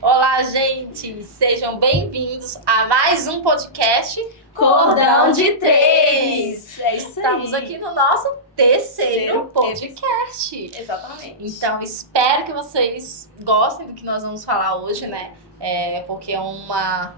Olá, gente! Sejam bem-vindos a mais um podcast Cordão de Três. É isso aí. Estamos aqui no nosso terceiro podcast. Exatamente. Então, espero que vocês gostem do que nós vamos falar hoje, né? Porque é uma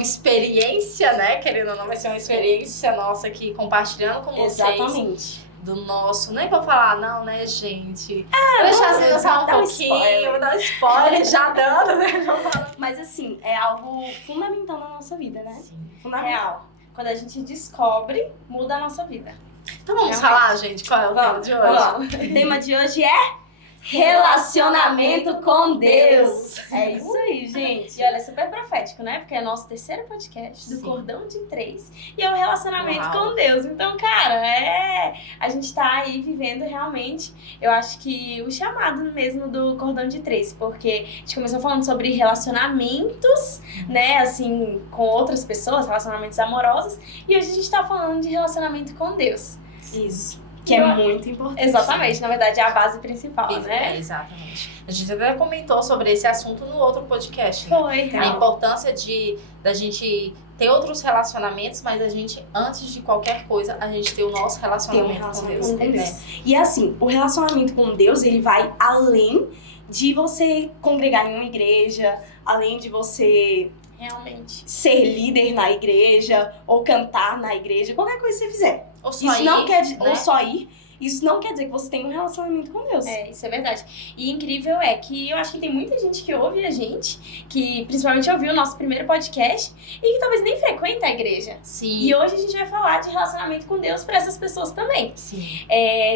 experiência, né? Querendo ou não, vai ser uma experiência nossa aqui compartilhando com vocês. Exatamente. Do nosso, nem vou falar não, né, gente? Vou deixar vocês dançar um pouquinho, vou dar um spoiler, já dando, né? Mas assim, é algo fundamental na nossa vida, né? Sim. Fundamental. Quando a gente descobre, muda a nossa vida. Então vamos falar, gente, qual é o tema de hoje? Vamos. O tema de hoje é relacionamento com Deus. É isso aí, gente. E olha, é super profético, né? Porque é nosso terceiro podcast do Sim. Cordão de Três. E é o relacionamento Uau. com Deus. Então, cara, a gente tá aí vivendo realmente, eu acho que o chamado mesmo do Cordão de Três. Porque a gente começou falando sobre relacionamentos, né? Assim, com outras pessoas, relacionamentos amorosos. E hoje a gente tá falando de relacionamento com Deus. Isso. Que é muito importante. Exatamente, na verdade é a base principal, né? Exatamente. A gente até comentou sobre esse assunto no outro podcast, né? Foi, A importância da gente ter outros relacionamentos, mas a gente, antes de qualquer coisa, a gente ter o nosso relacionamento com Deus. Né? E assim, o relacionamento com Deus, ele vai além de você congregar em uma igreja, além de você Realmente. ser líder na igreja, ou cantar na igreja, qualquer coisa que você fizer. Ou só Isso ir, não quer né? ou só ir. Isso não quer dizer que você tem um relacionamento com Deus. É, isso é verdade. E incrível é que eu acho que tem muita gente que ouve a gente, que principalmente ouviu o nosso primeiro podcast, e que talvez nem frequenta a igreja. Sim. E hoje a gente vai falar de relacionamento com Deus para essas pessoas também. Sim.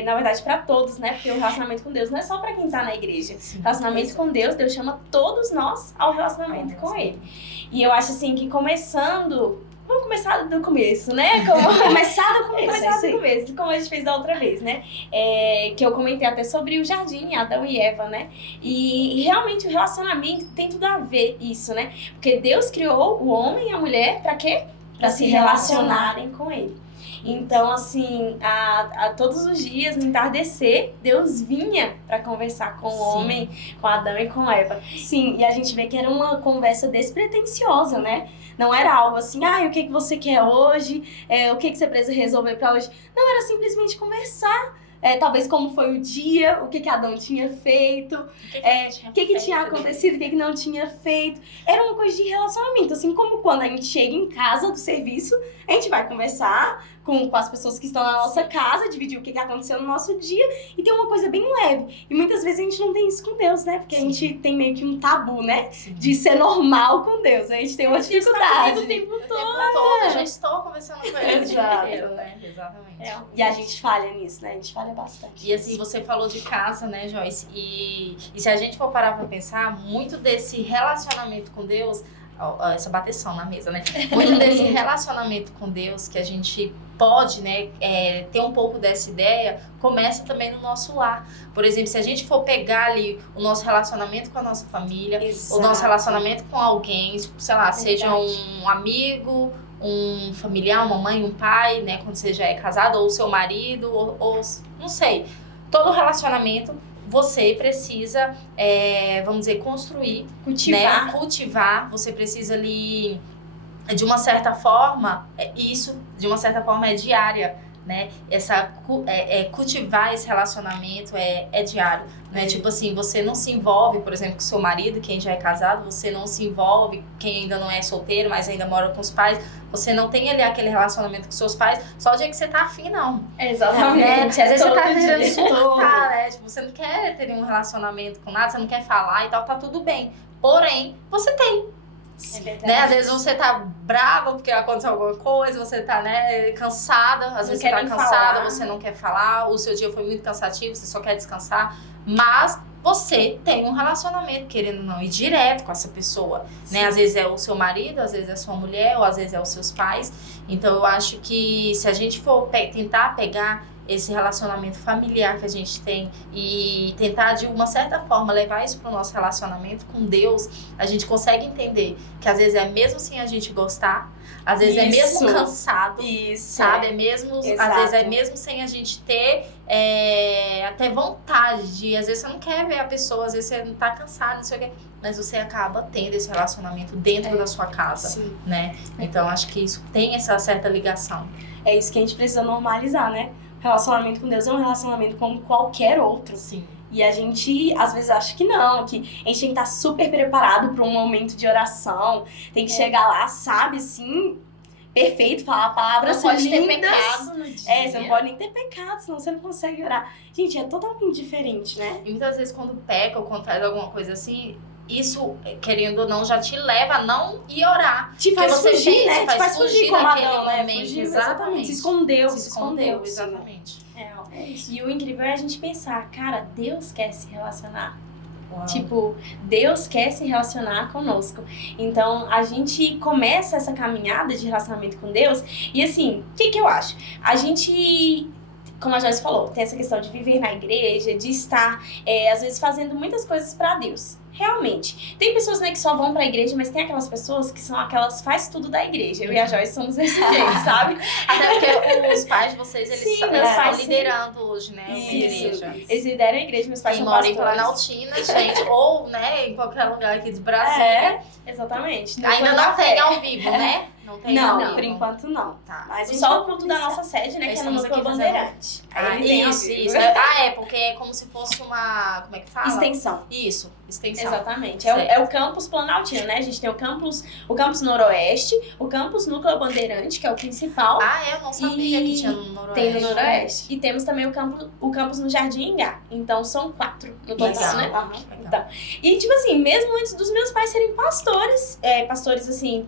Na verdade, para todos, né? Porque o relacionamento com Deus não é só para quem tá na igreja. Sim. Relacionamento com Deus, Deus chama todos nós ao relacionamento com Ele. E eu acho assim que começando... Vamos começar do começo, né? Começar do começo. Começar do começo, como a gente fez da outra vez, né? Que eu comentei até sobre o jardim, Adão e Eva, né? E realmente o relacionamento tem tudo a ver isso, né? Porque Deus criou o homem e a mulher pra quê? Pra se relacionarem com Ele. Então, assim, a todos os dias, no entardecer, Deus vinha pra conversar com o homem, com Adão e com Eva. Sim, e a gente vê que era uma conversa despretensiosa, né? Não era algo assim, o que você quer hoje? O que você precisa resolver pra hoje? Não, era simplesmente conversar. Talvez como foi o dia, o que Adão tinha feito, o que tinha acontecido, o que não tinha feito. Era uma coisa de relacionamento, assim como quando a gente chega em casa do serviço, a gente vai conversar com as pessoas que estão na nossa casa, dividir o que aconteceu no nosso dia e ter uma coisa bem leve. E muitas vezes a gente não tem isso com Deus, né? Porque a gente tem meio que um tabu, né? Sim. De ser normal com Deus. A gente tem uma dificuldade. O tempo todo. Eu já estou conversando com ele o dia inteiro, né? Exatamente. E a gente falha nisso, né? A gente falha bastante. E assim, você falou de casa, né, Joyce? E se a gente for parar pra pensar, muito desse relacionamento com Deus, essa bateção na mesa, né? Muito desse relacionamento com Deus que a gente pode, né, ter um pouco dessa ideia, começa também no nosso lar. Por exemplo, se a gente for pegar ali o nosso relacionamento com a nossa família, Exato. o nosso relacionamento com alguém, sei lá, Verdade. seja um amigo, um familiar, uma mãe, um pai, né, quando você já é casado, ou seu marido, ou não sei. Todo relacionamento você precisa, vamos dizer, construir, Cultivar. né, cultivar, você precisa ali, de uma certa forma, isso, de uma certa forma, é diária, né? Cultivar esse relacionamento é diário, né? Tipo assim, você não se envolve, por exemplo, com seu marido, quem já é casado, você não se envolve, quem ainda não é solteiro, mas ainda mora com os pais, você não tem ali aquele relacionamento com seus pais, só o dia que você tá afim, não. Exatamente. Às vezes você tá Todo querendo dia. surtar, né? Tipo, você não quer ter um relacionamento com nada, você não quer falar e tal, tá tudo bem. Porém, você tem. É verdade. Né? Às vezes você tá brava porque aconteceu alguma coisa, você tá, né, cansada, às vezes você quer tá nem cansada, falar. você não quer falar, o seu dia foi muito cansativo, você só quer descansar, mas você tem um relacionamento, querendo ou não, ir direto com essa pessoa, né? Às vezes é o seu marido, às vezes é a sua mulher, ou às vezes é os seus pais. Então eu acho que se a gente for tentar pegar esse relacionamento familiar que a gente tem e tentar de uma certa forma levar isso para o nosso relacionamento com Deus, a gente consegue entender que às vezes é mesmo sem a gente gostar, às vezes é mesmo cansado, sabe? É mesmo, às vezes é mesmo sem a gente ter até vontade de, às vezes você não quer ver a pessoa, às vezes você não tá cansado, não sei o quê. mas você acaba tendo esse relacionamento dentro da sua casa, Sim. né? Então, acho que isso tem essa certa ligação. É isso que a gente precisa normalizar, né? Relacionamento com Deus é um relacionamento como qualquer outro. Sim. E a gente, às vezes, acha que não, que a gente tem que estar super preparado para um momento de oração, tem que chegar lá, sabe, assim, perfeito, falar palavras Não pode ter lindas. pecado no dia. Você não pode nem ter pecado, senão você não consegue orar. Gente, é totalmente diferente, né? E muitas vezes quando peca ou quando faz alguma coisa assim, isso, querendo ou não, já te leva a não ir orar. Te faz você fugir, tem- né? te Te faz fugir como naquele Adão, né? momento, Fugir, exatamente. Se escondeu, Se escondeu, sim. exatamente. É isso. E o incrível é a gente pensar, cara, Deus quer se relacionar. Uau. Tipo, Deus quer se relacionar conosco. Então, a gente começa essa caminhada de relacionamento com Deus. E assim, o que eu acho? A gente, como a Joyce falou, tem essa questão de viver na igreja, de estar, às vezes, fazendo muitas coisas pra Deus. Realmente. Tem pessoas, né, que só vão pra igreja, mas tem aquelas pessoas que são aquelas faz tudo da igreja. Eu e a Joyce somos desse jeito, sabe? Até porque os pais de vocês, eles Sim, estão meus pais, liderando hoje, né? Uma Isso. igreja. Eles lideram a igreja, meus pais Quem são mora em pastores. Planaltina, gente, ou, né, em qualquer lugar aqui de Brasília. Exatamente. Ainda não tem ao vivo, né? Não tem ao Não, vivo. por enquanto não. Tá. Mas a gente Só vai o culto da nossa sede, né? Nós Que é no estamos Núcleo aqui fazendo- Bandeirante. Aí ele tem ao Isso, vivo. isso. Ah, porque é como se fosse uma... Como é que fala? Extensão. Isso, extensão. Exatamente. Certo. É o campus Planaltina, né? A gente tem o campus Noroeste, o campus Núcleo Bandeirante, que é o principal. Ah, eu não sabia E que tinha no Noroeste. Tem no Noroeste. E temos também o campus no Jardim Engá. Então são 4 no total, Legal. né? Aham. Então, e tipo assim, mesmo antes dos meus pais serem pastores, pastores assim,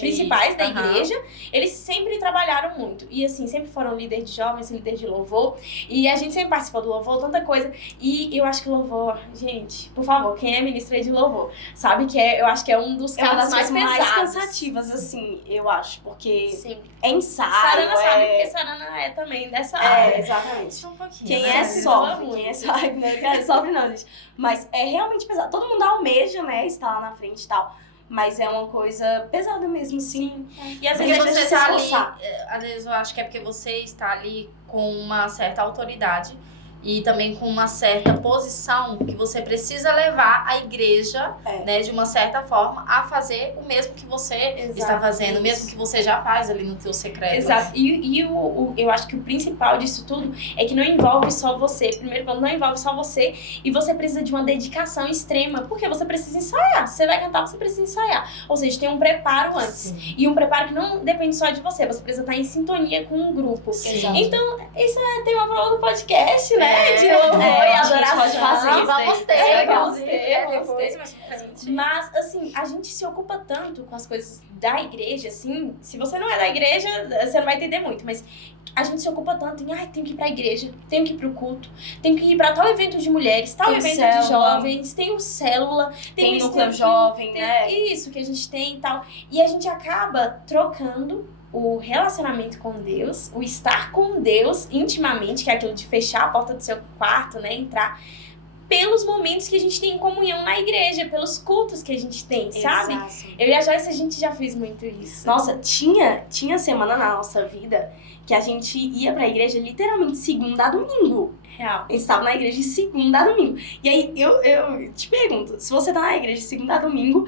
principais da Aham. igreja, eles sempre trabalharam muito. E assim, sempre foram líder de jovens, líder de louvor. E a gente sempre participou do louvor, tanta coisa. E eu acho que louvor, gente, por favor, quem é ministra de louvor, sabe que eu acho que é um dos É uma cargos das mais coisas mais pesados. cansativas, assim, eu acho. Porque Sim. é ensaio, Sarana sabe, porque Sarana é também dessa área. exatamente. Só um pouquinho. Quem né? é Sabe, sofre, muito. quem é sofre, não quero sofre não, gente. Mas é realmente pesado. Todo mundo almeja, né, estar lá na frente e tal. Mas é uma coisa pesada mesmo, sim. E às Porque vezes a você gente tá se ali, esforçar. às vezes eu acho que é porque você está ali com uma certa autoridade e também com uma certa posição que você precisa levar a igreja, né, de uma certa forma, a fazer o mesmo que você está Exato. fazendo, o mesmo que você já faz ali no teu secreto. Exato. E eu acho que o principal disso tudo é que não envolve só você. Primeiro ponto, não envolve só você. E você precisa de uma dedicação extrema. Porque você precisa ensaiar. Você vai cantar, você precisa ensaiar. Ou seja, tem um preparo antes. Sim. E um preparo que não depende só de você. Você precisa estar em sintonia com um grupo. Sim. Então, isso é tema para outro podcast, né? É, De louvor e a gente adoração. pode fazer isso Vamos daí. ter, Vamos inclusive, ter, vamos depois, ter. mais pra frente. Mas, assim, a gente se ocupa tanto com as coisas da igreja, assim. Se você não é da igreja, você não vai entender muito. Mas a gente se ocupa tanto em, tenho que ir pra igreja, tenho que ir pro culto, tenho que ir pra tal evento de mulheres, tal Tem evento célula. de jovens, tem o célula, Tem isso, núcleo aquilo, jovem, tem né? isso que a gente tem e tal. E a gente acaba trocando o relacionamento com Deus, o estar com Deus intimamente, que é aquilo de fechar a porta do seu quarto, né, entrar, pelos momentos que a gente tem em comunhão na igreja, pelos cultos que a gente tem, sabe? Exato. Eu e a Joyce, a gente já fez muito isso. Nossa, tinha semana na nossa vida que a gente ia pra igreja literalmente segunda a domingo. Real. A gente estava na igreja de segunda a domingo. E aí, eu te pergunto, se você tá na igreja de segunda a domingo,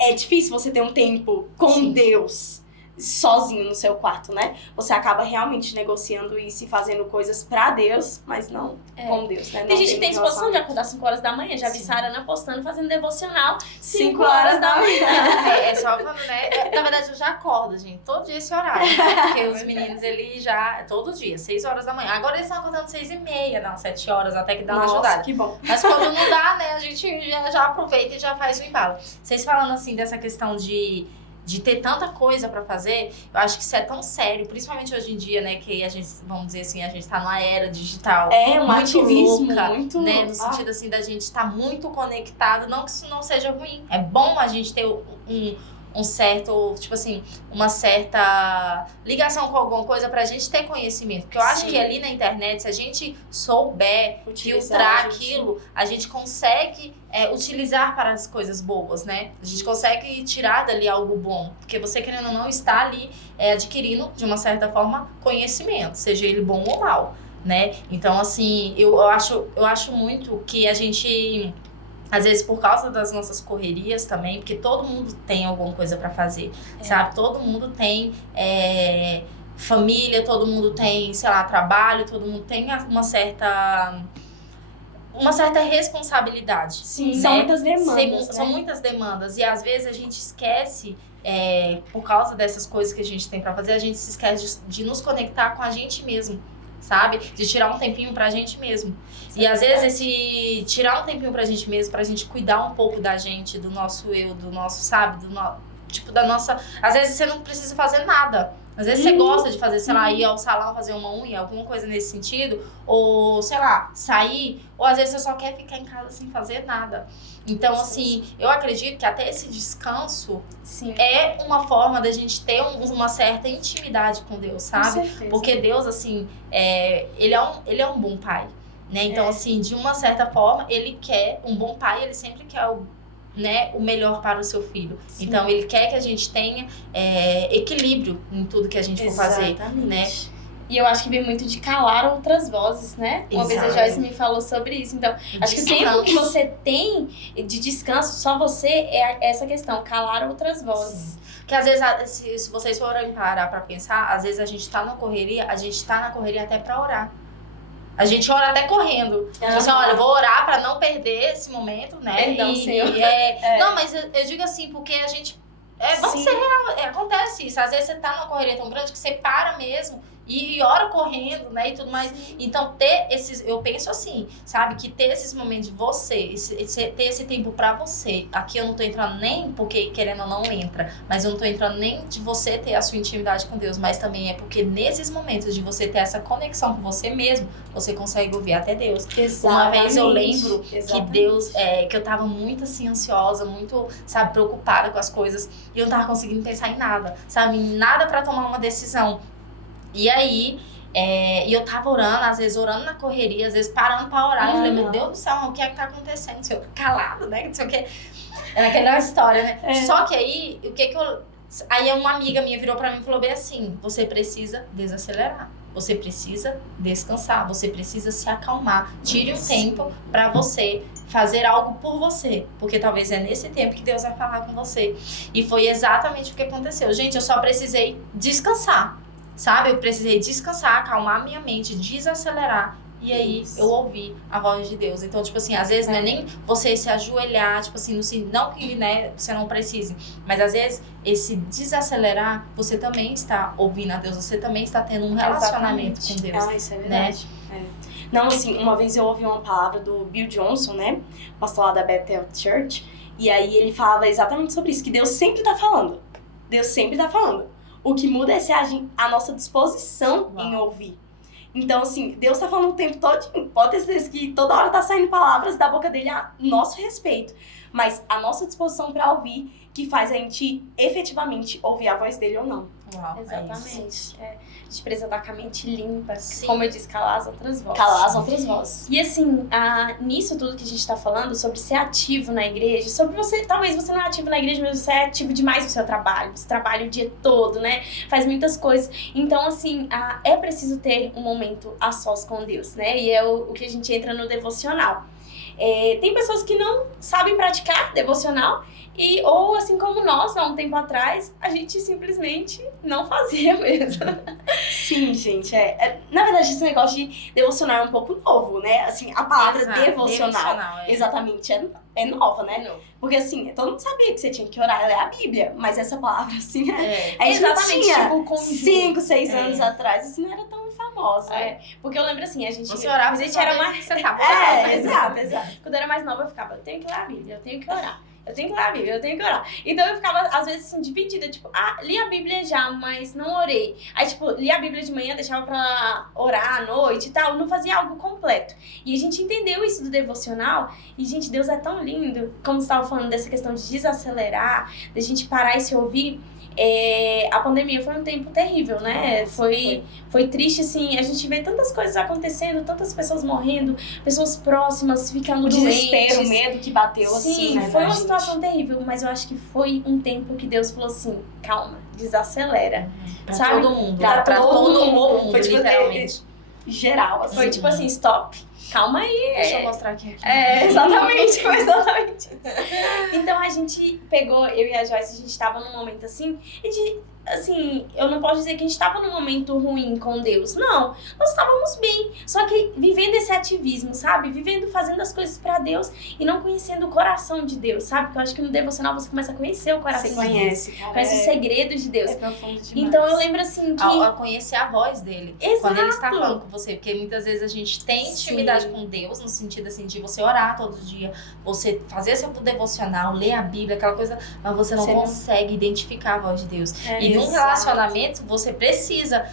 é difícil você ter um tempo com Sim. Deus sozinho no seu quarto, né? Você acaba realmente negociando isso e fazendo coisas pra Deus, mas não com Deus, né? Tem Não gente que tem um disposição de relacionamento. acordar 5 horas da manhã. Já vi Sim. Sarana postando, fazendo devocional 5 horas da manhã. É só quando, né? Na verdade, eu já acordo, gente, todo dia esse horário. Né? Porque os meninos, eles já, todo dia, 6 horas da manhã. Agora eles estão acordando 6h30, não, 7 horas, até que dá uma Nossa, ajudada. que bom. Mas quando não dá, né, a gente já aproveita e já faz o embalo. Vocês falando assim dessa questão de ter tanta coisa pra fazer, eu acho que isso é tão sério, principalmente hoje em dia, né, que a gente, vamos dizer assim, a gente tá numa era digital. É um muito ativismo louca, muito... né, no sentido assim da gente estar muito conectado, não que isso não seja ruim, é bom a gente ter um certo, tipo assim, uma certa ligação com alguma coisa pra gente ter conhecimento, porque eu acho Sim. que ali na internet, se a gente souber Utilizar, filtrar gente. aquilo, a gente consegue utilizar para as coisas boas, né? A gente consegue tirar dali algo bom, porque você querendo ou não está ali adquirindo, de uma certa forma, conhecimento, seja ele bom ou mal, né? Então, assim, eu acho muito que a gente Às vezes por causa das nossas correrias também, porque todo mundo tem alguma coisa pra fazer, sabe? Todo mundo tem família, todo mundo tem, sei lá, trabalho, todo mundo tem uma certa responsabilidade. Sim, né? são muitas demandas, São muitas demandas. E às vezes a gente esquece, por causa dessas coisas que a gente tem pra fazer, a gente se esquece de nos conectar com a gente mesmo, sabe? De tirar um tempinho pra gente mesmo. E às vezes esse tirar um tempinho pra gente mesmo, pra gente cuidar um pouco da gente, do nosso eu, do nosso, sabe? Tipo, da nossa... Às vezes você não precisa fazer nada. Às vezes você gosta de fazer, sei lá, ir ao salão fazer uma unha, alguma coisa nesse sentido. Ou, sei lá, sair. Ou às vezes você só quer ficar em casa sem fazer nada. Então, assim, eu acredito que até esse descanso é uma forma da gente ter uma certa intimidade com Deus, sabe? Com certeza. Porque Deus, assim, ele é um bom pai, né? Então, assim, de uma certa forma, ele quer um bom pai, ele sempre quer o melhor para o seu filho. Sim. Então, ele quer que a gente tenha equilíbrio em tudo que a gente for fazer, né? E eu acho que vem muito de calar outras vozes, né? Uma vez a Joyce me falou sobre isso. Então, acho que o tempo que você tem de descanso, só você, é essa questão, calar outras vozes. Sim. Porque às vezes, se vocês forem parar pra pensar, às vezes a gente tá na correria até pra orar. A gente ora até correndo. Tipo assim, olha, eu vou orar pra não perder esse momento, né? Perdão, Senhor. Não, mas eu digo assim, porque a gente... Vamos ser real, acontece isso. Às vezes você tá numa correria tão grande que você para mesmo e ora correndo, né, e tudo mais. Então, eu penso assim, sabe, que ter esses momentos de você, ter esse tempo pra você, aqui eu não tô entrando nem porque querendo ou não entra, mas eu não tô entrando nem de você ter a sua intimidade com Deus, mas também é porque nesses momentos de você ter essa conexão com você mesmo, você consegue ouvir até Deus. Exatamente. Uma vez eu lembro que Deus, que eu tava muito assim, ansiosa, muito, sabe, preocupada com as coisas, e eu não tava conseguindo pensar em nada, sabe, em nada pra tomar uma decisão. E aí, e eu tava orando, às vezes orando na correria, às vezes parando pra orar. Eu falei, meu Deus do céu, o que é que tá acontecendo? Não sei o que, calado, né? Não sei o que. É aquela história, né? Só que aí, aí uma amiga minha virou pra mim e falou bem assim, você precisa desacelerar. Você precisa descansar, você precisa se acalmar. Tire um tempo pra você fazer algo por você. Porque talvez é nesse tempo que Deus vai falar com você. E foi exatamente o que aconteceu. Gente, eu só precisei descansar. Sabe? Eu precisei descansar, acalmar minha mente, desacelerar. E aí eu ouvi a voz de Deus. Então, tipo assim, às vezes não é nem você se ajoelhar, tipo assim, não que, né, você não precise. Mas às vezes, esse desacelerar, você também está ouvindo a Deus. Você também está tendo um relacionamento com Deus. Isso é verdade. Né? Não, assim, uma vez eu ouvi uma palavra do Bill Johnson, né? Pastor lá da Bethel Church. E aí ele falava exatamente sobre isso, que Deus sempre tá falando. Deus sempre tá falando. O que muda é a nossa disposição em ouvir. Então, assim, Deus tá falando o tempo todo. Pode ter certeza que toda hora tá saindo palavras da boca dele a nosso respeito. Mas a nossa disposição pra ouvir que faz a gente efetivamente ouvir a voz dele ou não. Uau, exatamente. A gente precisa estar com a mente limpa. Como eu disse, calar as outras vozes. Calar as outras vozes. E assim, nisso tudo que a gente tá falando, sobre ser ativo na igreja, sobre você, talvez você não é ativo na igreja, mas você é ativo demais no seu trabalho. Você trabalha o dia todo, né? Faz muitas coisas. Então, assim, é preciso ter um momento a sós com Deus, né? E é o que a gente entra no devocional. Tem pessoas que não sabem praticar devocional, ou assim como nós, há um tempo atrás, a gente simplesmente não fazia mesmo. Sim, gente, na verdade esse negócio de devocional é um pouco novo, né? Assim, a palavra devocional exatamente é nova, né? Porque assim, todo mundo sabia que você tinha que orar, ler a Bíblia, mas essa palavra assim, exatamente, tinha tipo, com 5, 6 anos atrás, assim, não era tão famosa. Porque eu lembro assim, a gente orava, a gente era mais... Exato. Quando eu era mais nova, eu ficava, eu tenho que ler a Bíblia, eu tenho que orar. Eu tenho que ler a Bíblia, eu tenho que orar. Então eu ficava, às vezes, assim, dividida. Tipo, li a Bíblia já, mas não orei. Aí, tipo, li a Bíblia de manhã, deixava pra orar à noite e tal. Não fazia algo completo. E a gente entendeu isso do devocional. E, gente, Deus é tão lindo. Como você estava falando dessa questão de desacelerar, da gente parar e se ouvir. A pandemia foi um tempo terrível, né? Foi triste, assim, a gente vê tantas coisas acontecendo, tantas pessoas morrendo, pessoas próximas ficando doentes. O desespero, o medo que bateu, assim, né? Foi uma situação terrível, mas eu acho que foi um tempo que Deus falou assim, calma, desacelera, sabe? Todo mundo. Pra todo mundo. Foi tipo, literalmente. Geral, assim. Foi tipo assim, stop, calma aí. Deixa eu mostrar aqui. Exatamente, foi exatamente isso. Então a gente pegou, eu e a Joyce, a gente tava num momento assim, assim, eu não posso dizer que a gente tava num momento ruim com Deus. Não, nós estávamos bem. Só que vivendo esse ativismo, sabe? Fazendo as coisas pra Deus e não conhecendo o coração de Deus, sabe? Porque eu acho que no devocional você começa a conhecer o coração de Deus. Cara, Conhece os segredos de Deus. É profundo demais. Então eu lembro assim que... A conhecer a voz dele. Exato. Quando ele está falando com você. Porque muitas vezes a gente tem intimidade com Deus, no sentido assim, de você orar todo dia, você fazer seu devocional, ler a Bíblia, aquela coisa, mas você não consegue identificar a voz de Deus. E num relacionamento, você precisa.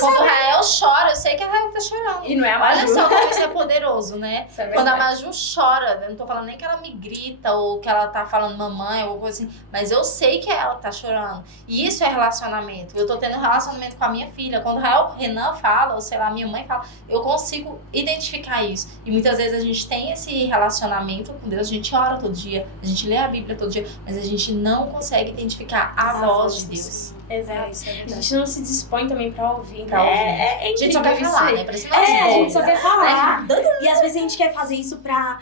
Quando o Rael chora, eu sei que a Rael tá chorando. E não é a Maju. Olha só como isso é poderoso, né? Isso é Quando a verdade. Maju chora, eu não tô falando nem que ela me grita ou que ela tá falando mamãe ou coisa assim, mas eu sei que ela tá chorando. E isso é relacionamento. Eu tô tendo um relacionamento com a minha filha. Quando o Renan fala, ou sei lá, minha mãe fala, eu consigo identificar isso. E muitas vezes a gente tem esse relacionamento com Deus, a gente ora todo dia, a gente lê a Bíblia todo dia, mas a gente não consegue identificar a voz de Deus. Exato. Isso é A verdade. gente não se dispõe também pra ouvir. Pra ouvir. É A gente só quer incrível falar, isso né? aí. Parece A gente só quer falar. Né? E às vezes a gente quer fazer isso pra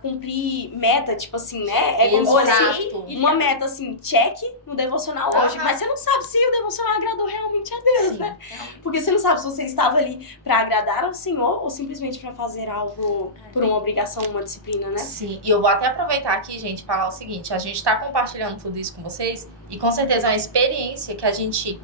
cumprir meta, tipo assim, né? É como se fosse Exato. uma meta assim, check no devocional hoje. Aham. Mas você não sabe se o devocional agradou realmente a Deus, Sim. né? Porque você não sabe se você estava ali pra agradar ao Senhor ou simplesmente pra fazer algo por uma obrigação, uma disciplina, né? Sim, e eu vou até aproveitar aqui, gente, e falar o seguinte: a gente tá compartilhando tudo isso com vocês e com certeza é uma experiência que a gente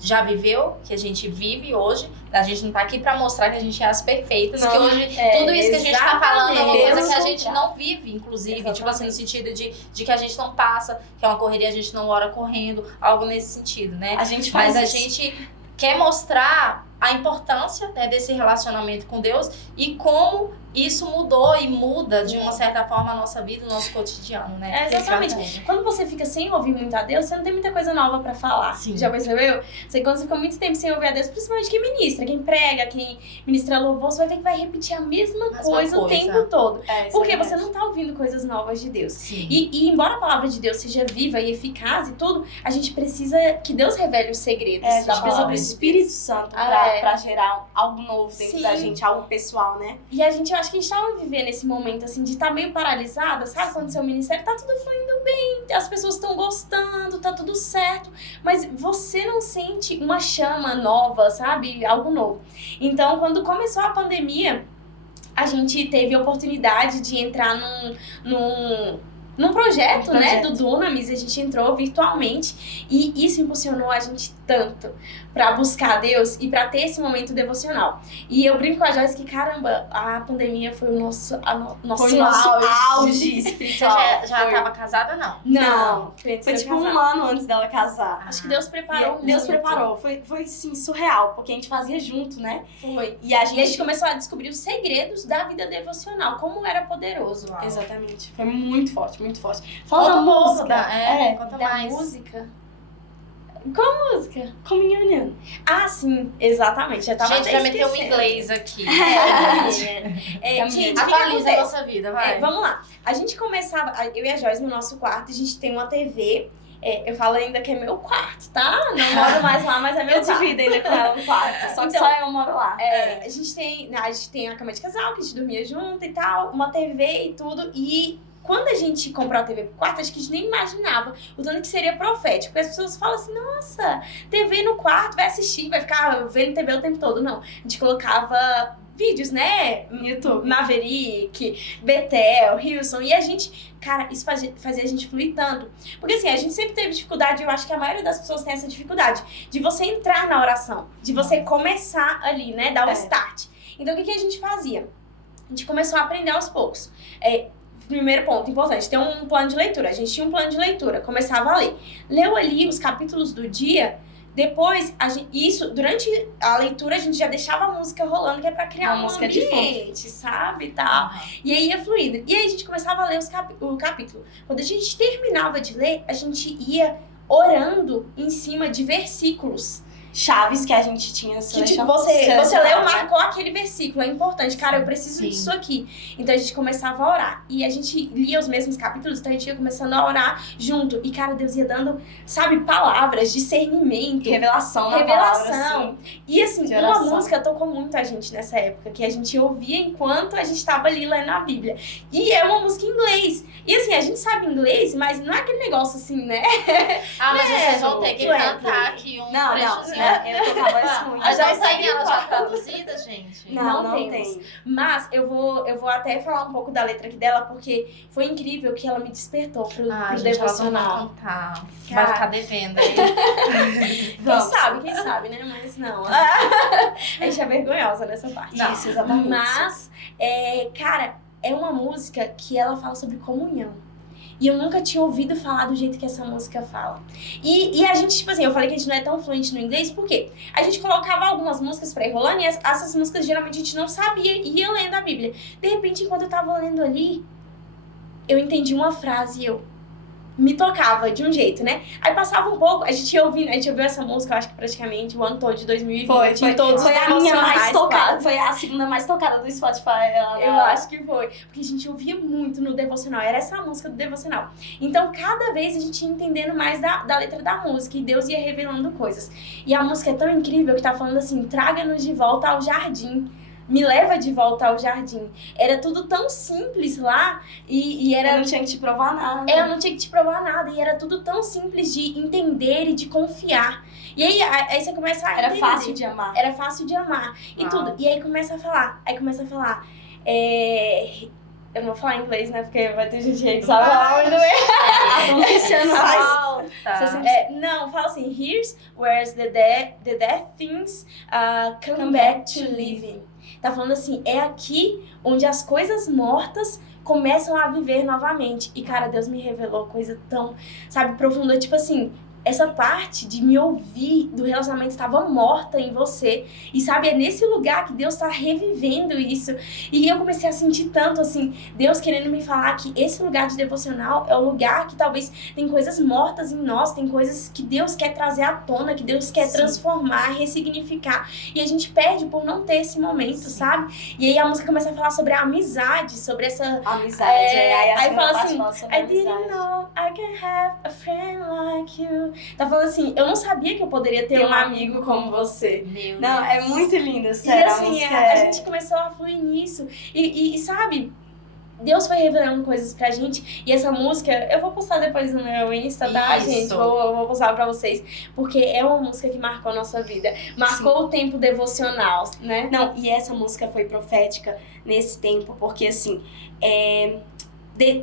já viveu, que a gente vive hoje. A gente não tá aqui pra mostrar que a gente é as perfeitas, que hoje tudo isso que a gente tá falando é uma exatamente. coisa que a gente não vive, inclusive. Tipo assim, no sentido de que a gente não passa, que é uma correria, a gente não ora correndo, algo nesse sentido, né? A gente faz Mas a isso. gente quer mostrar a importância, né, desse relacionamento com Deus e como isso mudou e muda de uma certa forma a nossa vida, o nosso cotidiano, né? Exatamente. Quando você fica sem ouvir muito a Deus, você não tem muita coisa nova pra falar. Sim. Já percebeu? Quando você fica muito tempo sem ouvir a Deus, principalmente quem ministra, quem prega, quem ministra louvor, você vai ver que vai repetir a mesma coisa o tempo todo. Porque você não tá ouvindo coisas novas de Deus. Sim. E embora a palavra de Deus seja viva e eficaz e tudo, a gente precisa que Deus revele os segredos A gente da precisa palavra do de Espírito Deus. Santo É. pra gerar algo novo dentro Sim. da gente, algo pessoal, né? E a gente, eu acho que a gente tava vivendo esse momento, assim, de estar meio paralisada, sabe? Quando seu ministério tá tudo fluindo bem, as pessoas estão gostando, tá tudo certo, mas você não sente uma chama nova, sabe? Algo novo. Então, quando começou a pandemia, a gente teve a oportunidade de entrar num projeto, né, do Dunamis. A gente entrou virtualmente e isso impulsionou a gente tanto pra buscar Deus e pra ter esse momento devocional. E eu brinco com a Joyce que, caramba, a pandemia foi o nosso Foi o nosso auge Você espiritual. já Foi. tava casada, não? Não, foi foi tipo um ano antes dela casar. Acho que Deus preparou Deus muito. preparou. Foi sim, surreal, porque a gente fazia junto, né? Foi. E a E a gente gente... começou a descobrir os segredos da vida devocional, como era poderoso. Uau. Exatamente. Foi muito forte, muito forte. Conta Fala da um pouco música. conta Da mais. música. Qual música? Communion. Ah, sim, exatamente. Já tava Gente, até já meteu um esquecendo. inglês aqui. Gente, o que Atualiza a acontece? nossa vida, vai. Vamos lá. A gente começava, eu e a Joyce no nosso quarto, a gente tem uma TV. Eu falo ainda que é meu quarto, tá? Não moro mais lá, mas é meu Eu quarto. divido ainda com ela no quarto, só que Então, só eu moro lá. A gente tem a cama de casal, que a gente dormia junto e tal, uma TV e tudo. E quando a gente comprou a TV pro quarto, acho que a gente nem imaginava o tanto que seria profético. Porque as pessoas falam assim, nossa, TV no quarto, vai assistir, vai ficar vendo TV o tempo todo. Não, a gente colocava vídeos, né? No YouTube. Maverick, Bethel, Hilson. E a gente, cara, isso fazia a gente fluir tanto. Porque assim, a gente sempre teve dificuldade, eu acho que a maioria das pessoas tem essa dificuldade, de você entrar na oração, de você começar ali, né? Dar o start. Então o que a gente fazia? A gente começou a aprender aos poucos. Primeiro ponto importante, ter um plano de leitura. A gente tinha um plano de leitura, começava a ler. Leu ali os capítulos do dia, depois, durante a leitura, a gente já deixava a música rolando, que é pra criar Uma um música de ambiente, sabe, e tal. E aí ia fluindo. E aí a gente começava a ler o capítulo. Quando a gente terminava de ler, a gente ia orando em cima de versículos. chaves que a gente tinha que tipo, você leu, marcou aquele versículo, é importante. Cara, eu preciso disso aqui. Então a gente começava a orar. E a gente lia os mesmos capítulos, então a gente ia começando a orar junto. E, cara, Deus ia dando, sabe, palavras, discernimento. Revelação. Palavra, assim. E assim, de uma oração. música tocou muito a gente nessa época, que a gente ouvia enquanto a gente estava ali lendo a Bíblia. E é uma música em inglês. E assim, a gente sabe inglês, mas não é aquele negócio assim, né? Mas vocês vão ter que cantar aqui um trechozinho. Eu tocava isso muito. Mas não tem ela já traduzida, gente? Não temos. tem. Mas eu vou até falar um pouco da letra aqui dela, porque foi incrível que ela me despertou pro Gente, devocional. ela vai cantar. Vai ficar devendo aí. Quem sabe, né? Mas não. A gente é vergonhosa nessa parte. Isso, exatamente. Mas, cara, é uma música que ela fala sobre comunhão. E eu nunca tinha ouvido falar do jeito que essa música fala. E a gente, tipo assim, eu falei que a gente não é tão fluente no inglês, por quê? A gente colocava algumas músicas pra ir rolando e essas músicas geralmente a gente não sabia e ia lendo a Bíblia. De repente, enquanto eu tava lendo ali, eu entendi uma frase e eu me tocava de um jeito, né? Aí passava um pouco, a gente ouviu essa música, eu acho que praticamente o ano todo de 2020. Foi todos a minha mais tocada, quase. foi a segunda mais tocada do Spotify. Eu acho que foi, porque a gente ouvia muito no devocional, era essa a música do devocional. Então, cada vez a gente ia entendendo mais da letra da música e Deus ia revelando coisas. E a música é tão incrível que tá falando assim, traga-nos de volta ao jardim. Me leva de volta ao jardim. Era tudo tão simples lá e era... Eu não tinha que te provar nada. Eu não tinha que te provar nada. E era tudo tão simples de entender e de confiar. E aí você começa a Era entender. fácil de amar. Era fácil de amar. E tudo. E aí começa a falar. Eu não vou falar inglês, né? Porque vai ter gente aí que sabe falar muito bem. Luciano faz. Não, fala assim. Here's where the dead things come back to living. Tá falando assim, é aqui onde as coisas mortas começam a viver novamente. E, cara, Deus me revelou coisa tão, sabe, profunda. Tipo assim, essa parte de me ouvir do relacionamento estava morta em você. E, sabe, é nesse lugar que Deus tá revivendo isso. E eu comecei a sentir tanto, assim, Deus querendo me falar que esse lugar de devocional é o lugar que talvez tem coisas mortas em nós, tem coisas que Deus quer trazer à tona, que Deus quer transformar, ressignificar. E a gente perde por não ter esse momento, sabe? E aí a música começa a falar sobre a amizade, sobre essa... Amizade, aí fala assim, I didn't know I can have a friend like you. Tá falando assim, eu não sabia que eu poderia ter um amigo como você. Meu Não, Deus. é muito lindo, sério. E assim, a gente começou a fluir nisso. E sabe, Deus foi revelando coisas pra gente. E essa música, eu vou postar depois no meu Insta, tá, Isso. gente? Vou postar pra vocês. Porque é uma música que marcou a nossa vida. Marcou o tempo devocional, né? Não, e essa música foi profética nesse tempo, porque assim,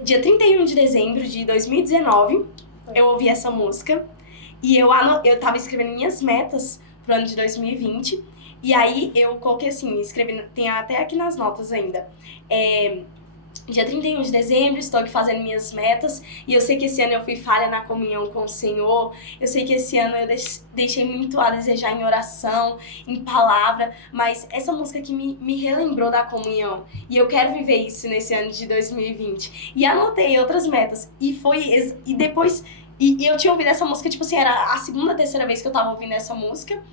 dia 31 de dezembro de 2019, eu ouvi essa música. E eu tava escrevendo minhas metas pro ano de 2020. E aí eu coloquei assim, escrevi, tem até aqui nas notas ainda. Dia 31 de dezembro, estou aqui fazendo minhas metas. E eu sei que esse ano eu fui falha na comunhão com o Senhor. Eu sei que esse ano eu deixei muito a desejar em oração, em palavra. Mas essa música que me relembrou da comunhão. E eu quero viver isso nesse ano de 2020. E anotei outras metas. E depois... E eu tinha ouvido essa música, tipo assim, era a segunda, terceira vez que eu tava ouvindo essa música.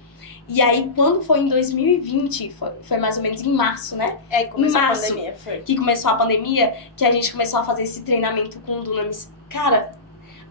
E aí, quando foi em 2020, foi mais ou menos em março, né? Começou em março, a pandemia, foi. Que começou a pandemia, que a gente começou a fazer esse treinamento com o Dunamis. Cara,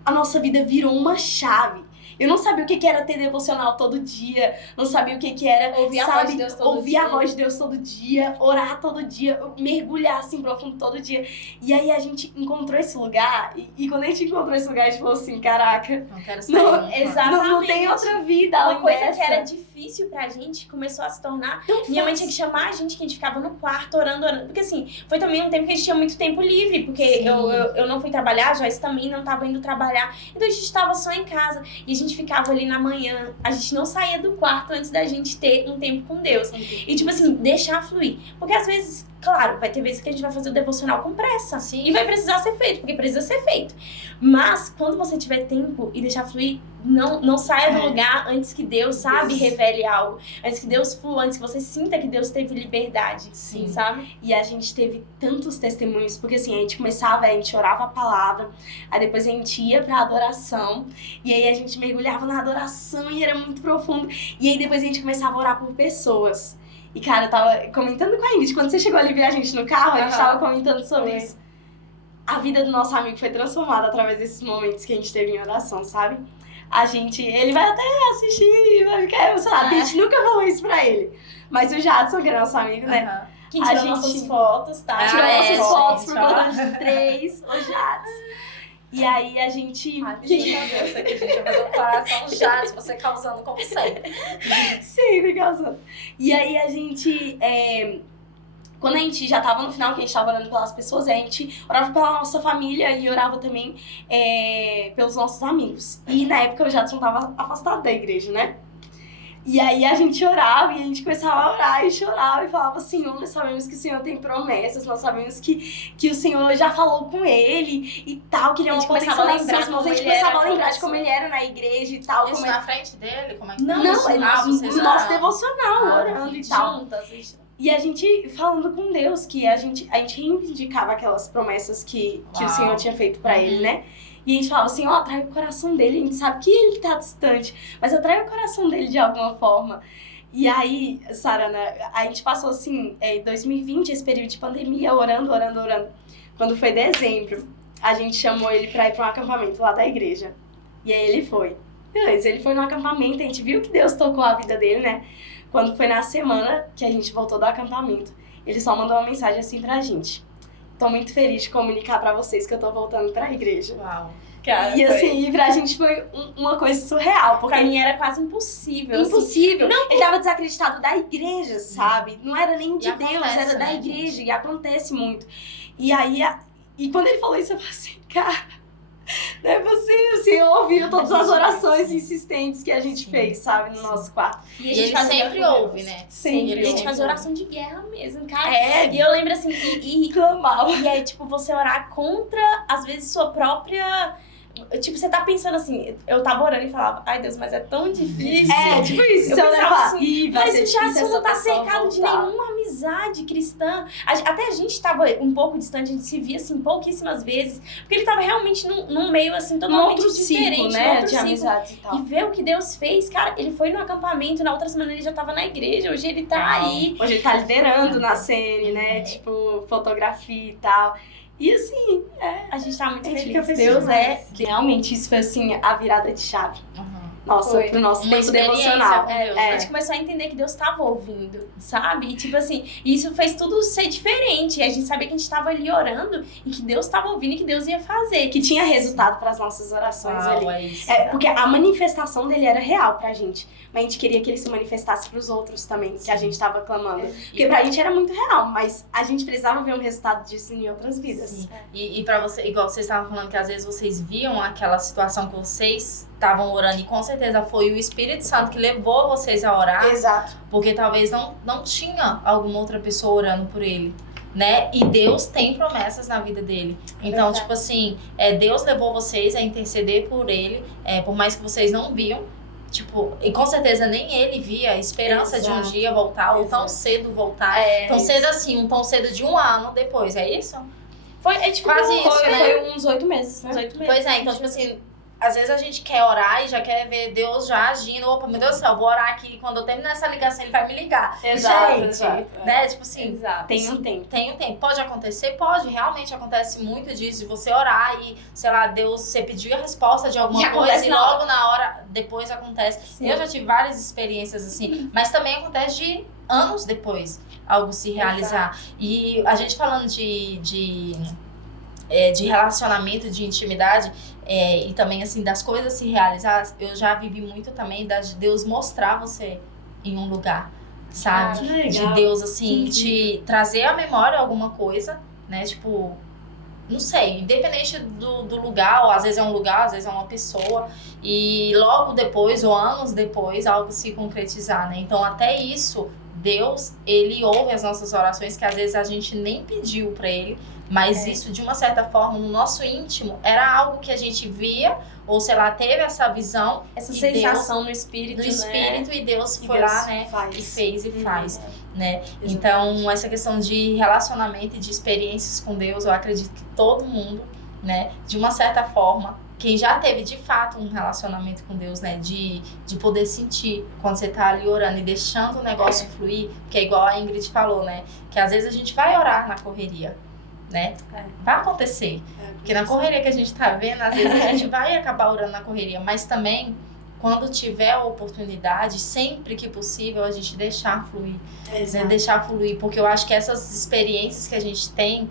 a nossa vida virou uma chave. Eu não sabia o que era ter devocional todo dia, não sabia o que era ouvir a voz de Deus todo ouvir dia. a voz de Deus todo dia, orar todo dia, mergulhar assim profundo todo dia. E aí a gente encontrou esse lugar, e quando a gente encontrou esse lugar, a gente falou assim, caraca, Não quero sair. Exatamente. não tem outra vida além Uma coisa dessa. que era difícil pra gente começou a se tornar. Tão Minha mãe fácil. tinha que chamar a gente, que a gente ficava no quarto orando. Porque assim, foi também um tempo que a gente tinha muito tempo livre, porque eu não fui trabalhar, a Joyce também não tava indo trabalhar. Então a gente tava só em casa e a gente ficava ali na manhã. A gente não saía do quarto antes da gente ter um tempo com Deus. E tipo assim, deixar fluir. Porque às vezes Claro, vai ter vezes que a gente vai fazer o devocional com pressa. Sim. E vai precisar ser feito, porque precisa ser feito. Mas, quando você tiver tempo e deixar fluir, não saia do lugar antes que Deus, sabe, revele algo. Antes que Deus flua, antes que você sinta que Deus teve liberdade. Sim. Sabe? E a gente teve tantos testemunhos, porque assim, a gente orava a palavra, aí depois a gente ia pra adoração, e aí a gente mergulhava na adoração e era muito profundo. E aí depois a gente começava a orar por pessoas. E cara, eu tava comentando com a Ingrid, quando você chegou ali ver a gente no carro, a gente tava comentando sobre isso. A vida do nosso amigo foi transformada através desses momentos que a gente teve em oração, sabe? Ele vai até assistir, vai ficar emocionado. A gente nunca falou isso pra ele. Mas o Jadson, que é nosso amigo, né? Quem tirou nossas fotos, tá? Tirou nossas fotos gente, por conta de 3, o Jadson. E aí a gente... Ai, deixa eu ver, eu sei que a gente vai fazer um coração já, se você causando como sempre. Sempre causando. E aí a gente... Quando a gente já tava no final, que a gente tava orando pelas pessoas, a gente orava pela nossa família e orava também pelos nossos amigos. E na época o Jadson tava afastado da igreja, né? E aí a gente orava e a gente começava a orar e chorava e falava, Senhor, nós sabemos que o Senhor tem promessas, nós sabemos que o Senhor já falou com ele e tal, que ele é uma começava a lembrar a gente começava a lembrar de como ele era na igreja e tal. Isso como na frente dele? Como é que Não, vocês nosso oravam? devocional, orando e tal. Juntas. E a gente falando com Deus, que a gente reivindicava aquelas promessas que o Senhor tinha feito pra ele, né? E a gente falava, Senhor, atrai o coração dele. A gente sabe que ele tá distante, mas atrai o coração dele de alguma forma. E aí, Sarana, a gente passou assim, em 2020, esse período de pandemia, orando. Quando foi dezembro, a gente chamou ele pra ir pra um acampamento lá da igreja. E aí ele foi. Beleza, ele foi no acampamento, a gente viu que Deus tocou a vida dele, né? Quando foi na semana que a gente voltou do acampamento, ele só mandou uma mensagem assim pra gente. Tô muito feliz de comunicar pra vocês que eu tô voltando pra igreja. Uau. Cara, E assim, pra gente foi uma coisa surreal, porque pra mim era quase impossível. impossível. Ele tava desacreditado da igreja, sabe? Não era nem de E Deus, acontece, era da né, igreja. gente? E acontece muito. E aí, e quando ele falou isso, eu falei assim, cara, não é possível. O Senhor ouviu todas as orações insistentes que a gente fez, sabe? No nosso quarto. E ele sempre ouve, né? Sempre. E a gente fazia ouve. oração de guerra mesmo, cara. É, E eu lembro assim, clamava. e aí, tipo, você orar contra, às vezes, sua própria... Tipo, você tá pensando assim, eu tava orando e falava, ai Deus, mas é tão difícil. Tipo isso. Eu Se eu pensava levar, assim, vai mas ser o difícil Jadson essa não tá pessoa cercado de voltar. nenhuma amizade cristã. Até a gente tava um pouco distante, a gente se via assim pouquíssimas vezes, porque ele tava realmente num meio assim Um totalmente outro diferente, ciclo, num né? outro De ciclo. amizades e tal. E ver o que Deus fez, cara, ele foi no acampamento, na outra semana ele já tava na igreja, hoje ele tá aí. Hoje ele tá liderando na CN, né? Tipo, fotografia e tal. E assim, A gente tá muito a gente feliz. fica feliz Deus demais. Realmente, isso foi assim, a virada de chave. Uhum. Nossa, Foi. pro nosso Uma tempo experiência devocional. com Deus, A né? gente começou a entender que Deus estava ouvindo, sabe? E tipo assim, isso fez tudo ser diferente. E a gente sabia que a gente estava ali orando e que Deus estava ouvindo e que Deus ia fazer. Que tinha resultado para as nossas orações ali. Uau, é isso. Porque a manifestação dele era real pra gente. Mas a gente queria que ele se manifestasse pros outros também, que a gente tava clamando. Porque pra gente era muito real, mas a gente precisava ver um resultado disso em outras vidas. Sim. E pra você, igual vocês estavam falando que às vezes vocês viam aquela situação que vocês estavam orando e com certeza foi o Espírito Santo que levou vocês a orar, Exato. porque talvez não tinha alguma outra pessoa orando por ele, né? E Deus tem promessas na vida dele. Então, Verdade. tipo assim, Deus levou vocês a interceder por ele, por mais que vocês não viam. Tipo, e com certeza nem ele via a esperança de um Exato. dia voltar, ou tão Exato. cedo voltar. Tão isso. cedo assim, tão cedo de 1 ano depois, é isso? Foi, a gente Quase ficou isso, né? Foi uns 8 meses, né? uns 8 meses. Pois é, então, tipo assim, às vezes a gente quer orar e já quer ver Deus já agindo. Opa, meu Deus do céu, vou orar aqui e quando eu terminar essa ligação ele vai me ligar. Gente, né? Tipo assim, Exato. Tem um tempo. tem um tempo. Pode acontecer? Pode. Realmente acontece muito disso, de você orar e, sei lá, Deus, você pedir a resposta de alguma E coisa acontece e na logo na hora depois acontece. Sim. Eu já tive várias experiências assim, mas também acontece de anos depois algo se realizar. E a gente falando de relacionamento, de intimidade, e também assim das coisas se realizar, eu já vivi muito também de Deus mostrar você em um lugar, sabe? Ah, que De legal. Deus assim te trazer à memória alguma coisa, né? Tipo, não sei, independente do lugar, ou às vezes é um lugar, às vezes é uma pessoa, e logo depois ou anos depois algo se concretizar, né? Então até isso Deus, ele ouve as nossas orações, que às vezes a gente nem pediu pra ele, mas isso, de uma certa forma, no nosso íntimo, era algo que a gente via, ou sei lá, teve essa visão. Essa e sensação no espírito, Deus, no espírito, e Deus foi Deus lá, né, faz. e fez e faz, né? Exatamente. Então, essa questão de relacionamento e de experiências com Deus, eu acredito que todo mundo, né, de uma certa forma, quem já teve de fato um relacionamento com Deus, né, de poder sentir quando você tá ali orando e deixando o negócio fluir, que é igual a Ingrid falou, né, que às vezes a gente vai orar na correria, né, vai acontecer, porque na correria que a gente tá vendo, às vezes a gente vai acabar orando na correria, mas também, quando tiver a oportunidade, sempre que possível, a gente deixar fluir, né, deixar fluir, porque eu acho que essas experiências que a gente tem,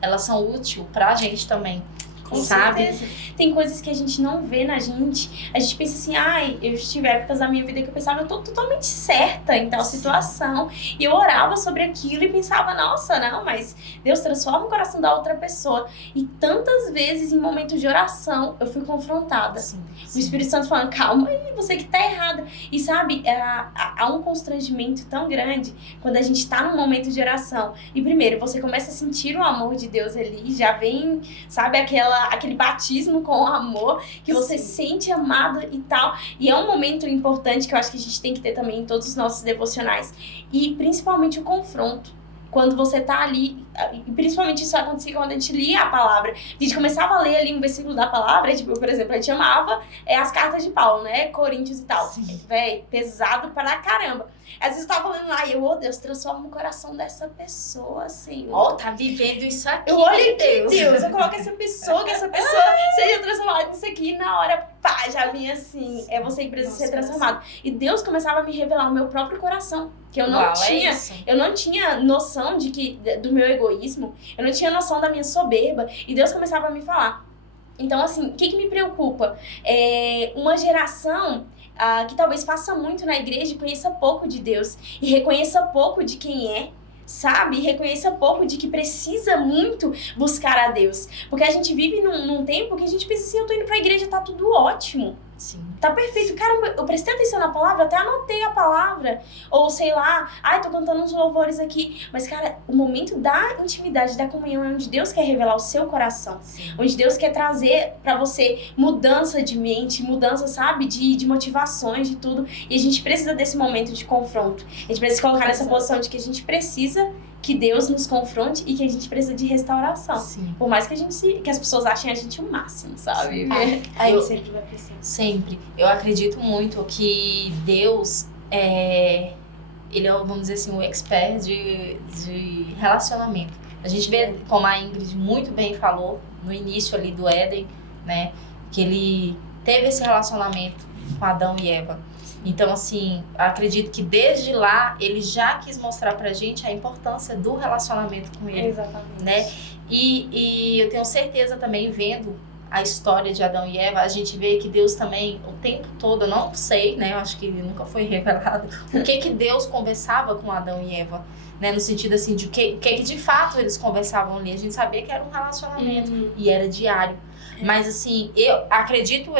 elas são úteis pra gente também. Com sabe? certeza. Tem coisas que a gente não vê na gente. A gente pensa assim, eu tive épocas da minha vida que eu pensava, eu tô totalmente certa em tal situação. E eu orava sobre aquilo e pensava, nossa, não, mas Deus transforma o coração da outra pessoa. E tantas vezes, em momentos de oração, eu fui confrontada. Sim, O Espírito Santo falando, calma aí, você que tá errada. E sabe, há um constrangimento tão grande quando a gente tá num momento de oração. E primeiro, você começa a sentir o amor de Deus ali, já vem, sabe, aquele batismo com o amor, que você sente amado e tal. E é um momento importante que eu acho que a gente tem que ter também em todos os nossos devocionais. E principalmente o confronto. Quando você tá ali, e principalmente isso acontecia quando a gente lia a palavra. A gente começava a ler ali um versículo da palavra, tipo, por exemplo, a gente amava as cartas de Paulo, né? Coríntios e tal. Véi, pesado pra caramba. Às vezes eu tava falando lá e eu, Deus, transforma o coração dessa pessoa, assim. Ó, tá vivendo isso aqui. Eu olho aqui, Deus, eu coloco essa pessoa, que essa pessoa seja transformada nisso aqui, e na hora, pá, já vinha assim, você que precisa ser transformado. E Deus começava a me revelar o meu próprio coração, que eu não tinha, eu não tinha noção do meu egoísmo, eu não tinha noção da minha soberba, e Deus começava a me falar. Então, assim, o que me preocupa? Uma geração que talvez faça muito na igreja e conheça pouco de Deus, e reconheça pouco de quem é, sabe? E reconheça pouco de que precisa muito buscar a Deus. Porque a gente vive num tempo que a gente pensa assim, eu tô indo pra igreja, tá tudo ótimo. Sim. Tá perfeito. Caramba, eu prestei atenção na palavra, até anotei a palavra. Ou sei lá, tô cantando uns louvores aqui. Mas, cara, o momento da intimidade, da comunhão é onde Deus quer revelar o seu coração. Sim. Onde Deus quer trazer pra você mudança de mente, mudança, sabe, de motivações, de tudo. E a gente precisa desse momento de confronto. A gente precisa colocar nessa posição de que a gente precisa que Deus nos confronte e que a gente precisa de restauração. Sim. Por mais que as pessoas achem a gente o máximo, sabe? Aí sempre vai precisar. Sempre. Eu acredito muito que Deus ele é, vamos dizer assim, um expert de relacionamento. A gente vê, como a Ingrid muito bem falou, no início ali do Éden, né, que ele teve esse relacionamento com Adão e Eva. Então, assim, acredito que desde lá ele já quis mostrar pra gente a importância do relacionamento com ele. Exatamente. Né? E eu tenho certeza também, vendo a história de Adão e Eva, a gente vê que Deus também, o tempo todo, eu não sei, né? Eu acho que nunca foi revelado o que Deus conversava com Adão e Eva, né? No sentido, assim, de o que de fato eles conversavam ali. A gente sabia que era um relacionamento e era diário. Mas, assim, acredito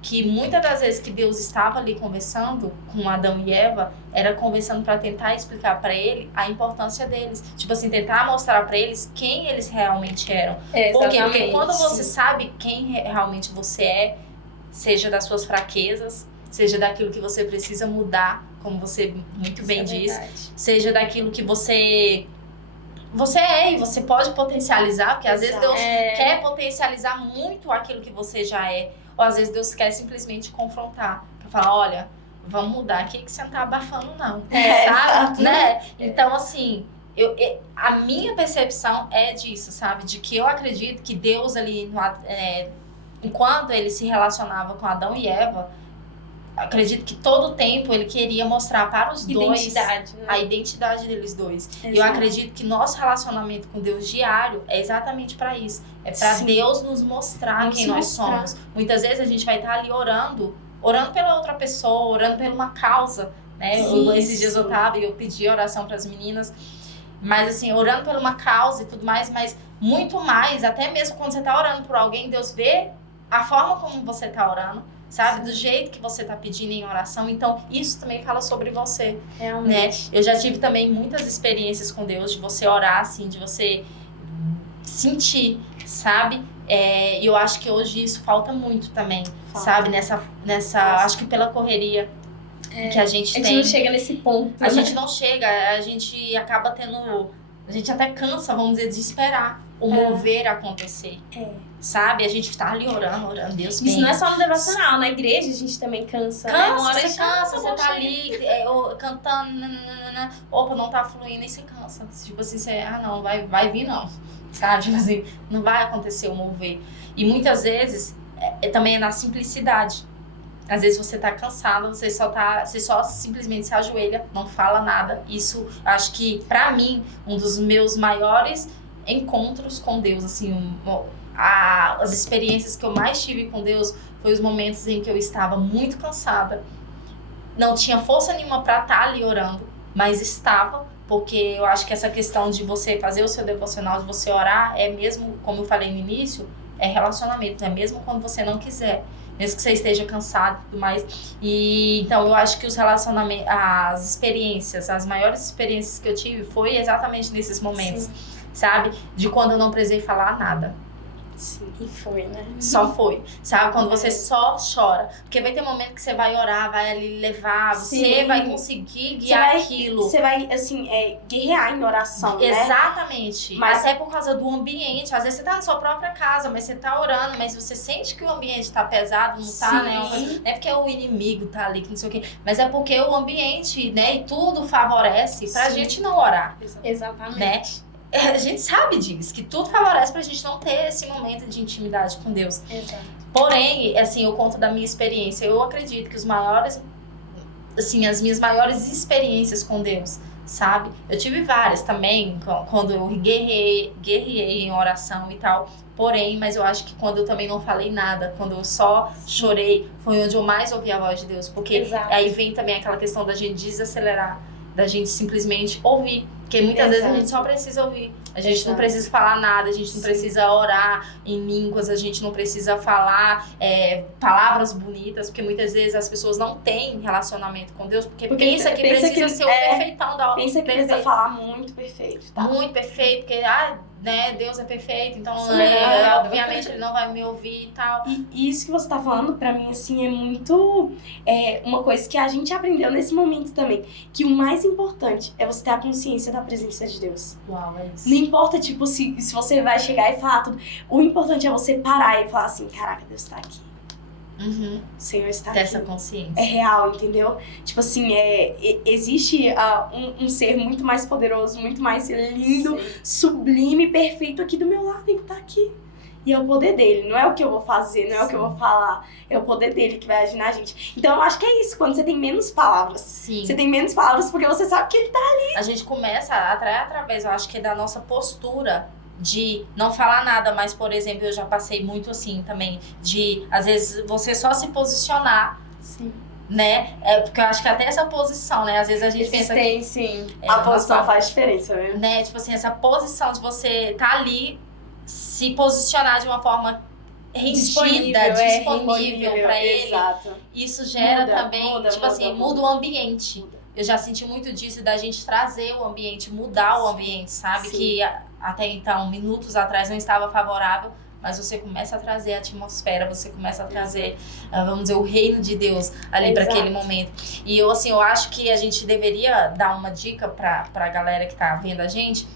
que muitas das vezes que Deus estava ali conversando com Adão e Eva, era conversando para tentar explicar para ele a importância deles. Tipo assim, tentar mostrar para eles quem eles realmente eram. Por quê? Porque quando você sabe quem realmente você é, seja das suas fraquezas, seja daquilo que você precisa mudar, como você muito bem disse, seja daquilo que você é e você pode potencializar, porque às vezes Deus quer potencializar muito aquilo que você já é. Ou às vezes Deus quer simplesmente confrontar, pra falar, olha, vamos mudar aqui que você não tá abafando não, sabe? Né? Então, assim, a minha percepção é disso, sabe? De que eu acredito que Deus ali, enquanto ele se relacionava com Adão e Eva, acredito que todo o tempo ele queria mostrar para os dois a identidade deles dois. E eu acredito que nosso relacionamento com Deus diário é exatamente para isso. É para Deus nos mostrar quem nós somos. Muitas vezes a gente vai estar ali orando pela outra pessoa, orando por uma causa, né? Esses dias eu tava e eu pedi oração para as meninas, mas assim, orando por uma causa e tudo mais, mas muito mais, até mesmo quando você tá orando por alguém, Deus vê a forma como você tá orando, sabe? Do jeito que você tá pedindo em oração. Então, isso também fala sobre você, né? Realmente. Eu já tive também muitas experiências com Deus, de você orar, assim, de você sentir, sabe? E eu acho que hoje isso falta muito também, sabe? Acho que pela correria que a gente tem. A gente não chega nesse ponto. A gente não chega, a gente acaba tendo... A gente até cansa, vamos dizer, de esperar o mover acontecer. Sabe? A gente tá ali orando, Deus vem. Isso não é só no devocional, na igreja a gente também cansa. Você cansa, você tá ali cantando, opa, não tá fluindo e se cansa. Tipo assim, você, não, vai vir não. Sabe? Tipo assim, não vai acontecer o mover. E muitas vezes, também é na simplicidade. Às vezes você tá cansado, você só simplesmente se ajoelha, não fala nada. Isso, acho que, pra mim, um dos meus maiores encontros com Deus, assim, as experiências que eu mais tive com Deus foi os momentos em que eu estava muito cansada, não tinha força nenhuma pra estar ali orando, mas estava, porque eu acho que essa questão de você fazer o seu devocional, de você orar, é mesmo, como eu falei no início, é relacionamento, né? Mesmo quando você não quiser, mesmo que você esteja cansado e tudo mais. E então eu acho que os relacionamentos, as experiências, as maiores experiências que eu tive foi exatamente nesses momentos, sabe? De quando eu não precisei falar nada. Sim, e foi, né? Só foi, sabe? Quando você só chora. Porque vai ter momento que você vai orar, vai ali levar, você vai conseguir guiar aquilo. Você vai, assim, guerrear em oração, né? Exatamente. Mas até por causa do ambiente. Às vezes você tá na sua própria casa, mas você tá orando, mas você sente que o ambiente tá pesado, não tá, né? Não é porque o inimigo tá ali, que não sei o quê. Mas é porque o ambiente, né? E tudo favorece pra gente não orar. Exatamente. Né? A gente sabe disso, que tudo favorece pra gente não ter esse momento de intimidade com Deus. Exato. Porém, assim, eu conto da minha experiência. Eu acredito que as minhas maiores experiências com Deus, sabe? Eu tive várias também, quando eu guerrei em oração e tal. Porém, mas eu acho que quando eu também não falei nada, quando eu só chorei, foi onde eu mais ouvi a voz de Deus. Porque aí vem também aquela questão da gente desacelerar, da gente simplesmente ouvir. Porque muitas vezes a gente só precisa ouvir. A gente não precisa falar nada, a gente não precisa orar em línguas, a gente não precisa falar palavras bonitas, porque muitas vezes as pessoas não têm relacionamento com Deus, porque pensa que precisa ser o perfeitão da hora. Pensa que precisa falar muito perfeito, tá? Muito perfeito, porque né, Deus é perfeito, então obviamente ele não vai me ouvir e tal. E isso que você tá falando, pra mim, assim, é muito uma coisa que a gente aprendeu nesse momento também, que o mais importante é você ter a consciência da presença de Deus. Uau, é isso. Não importa, tipo, se você vai chegar e falar tudo, o importante é você parar e falar assim, caraca, Deus tá aqui. Uhum. O Senhor está ter aqui. essa consciência. É real, entendeu? Tipo assim, existe um ser muito mais poderoso, muito mais lindo, sublime, perfeito aqui do meu lado, ele tá aqui. E é o poder dele, não é o que eu vou fazer, não é o que eu vou falar, é o poder dele que vai agir na gente. Então eu acho que é isso, quando você tem menos palavras. Sim. Você tem menos palavras porque você sabe que ele tá ali. A gente começa a atrair através, eu acho que da nossa postura de não falar nada, mas, por exemplo, eu já passei muito assim também, de, às vezes, você só se posicionar. Sim. Né? Porque eu acho que até essa posição, né? Às vezes a gente pensa que... Sim. A posição faz diferença, né? Tipo assim, essa posição de você tá ali, se posicionar de uma forma rendida, disponível pra ele. Exato. Isso gera também, muda o ambiente. Eu já senti muito disso, da gente trazer o ambiente, mudar o ambiente, sabe? Sim. Que até então, minutos atrás, não estava favorável, mas você começa a trazer a atmosfera, você começa a trazer, vamos dizer, o reino de Deus ali para aquele momento. E eu acho que a gente deveria dar uma dica pra galera que tá vendo a gente,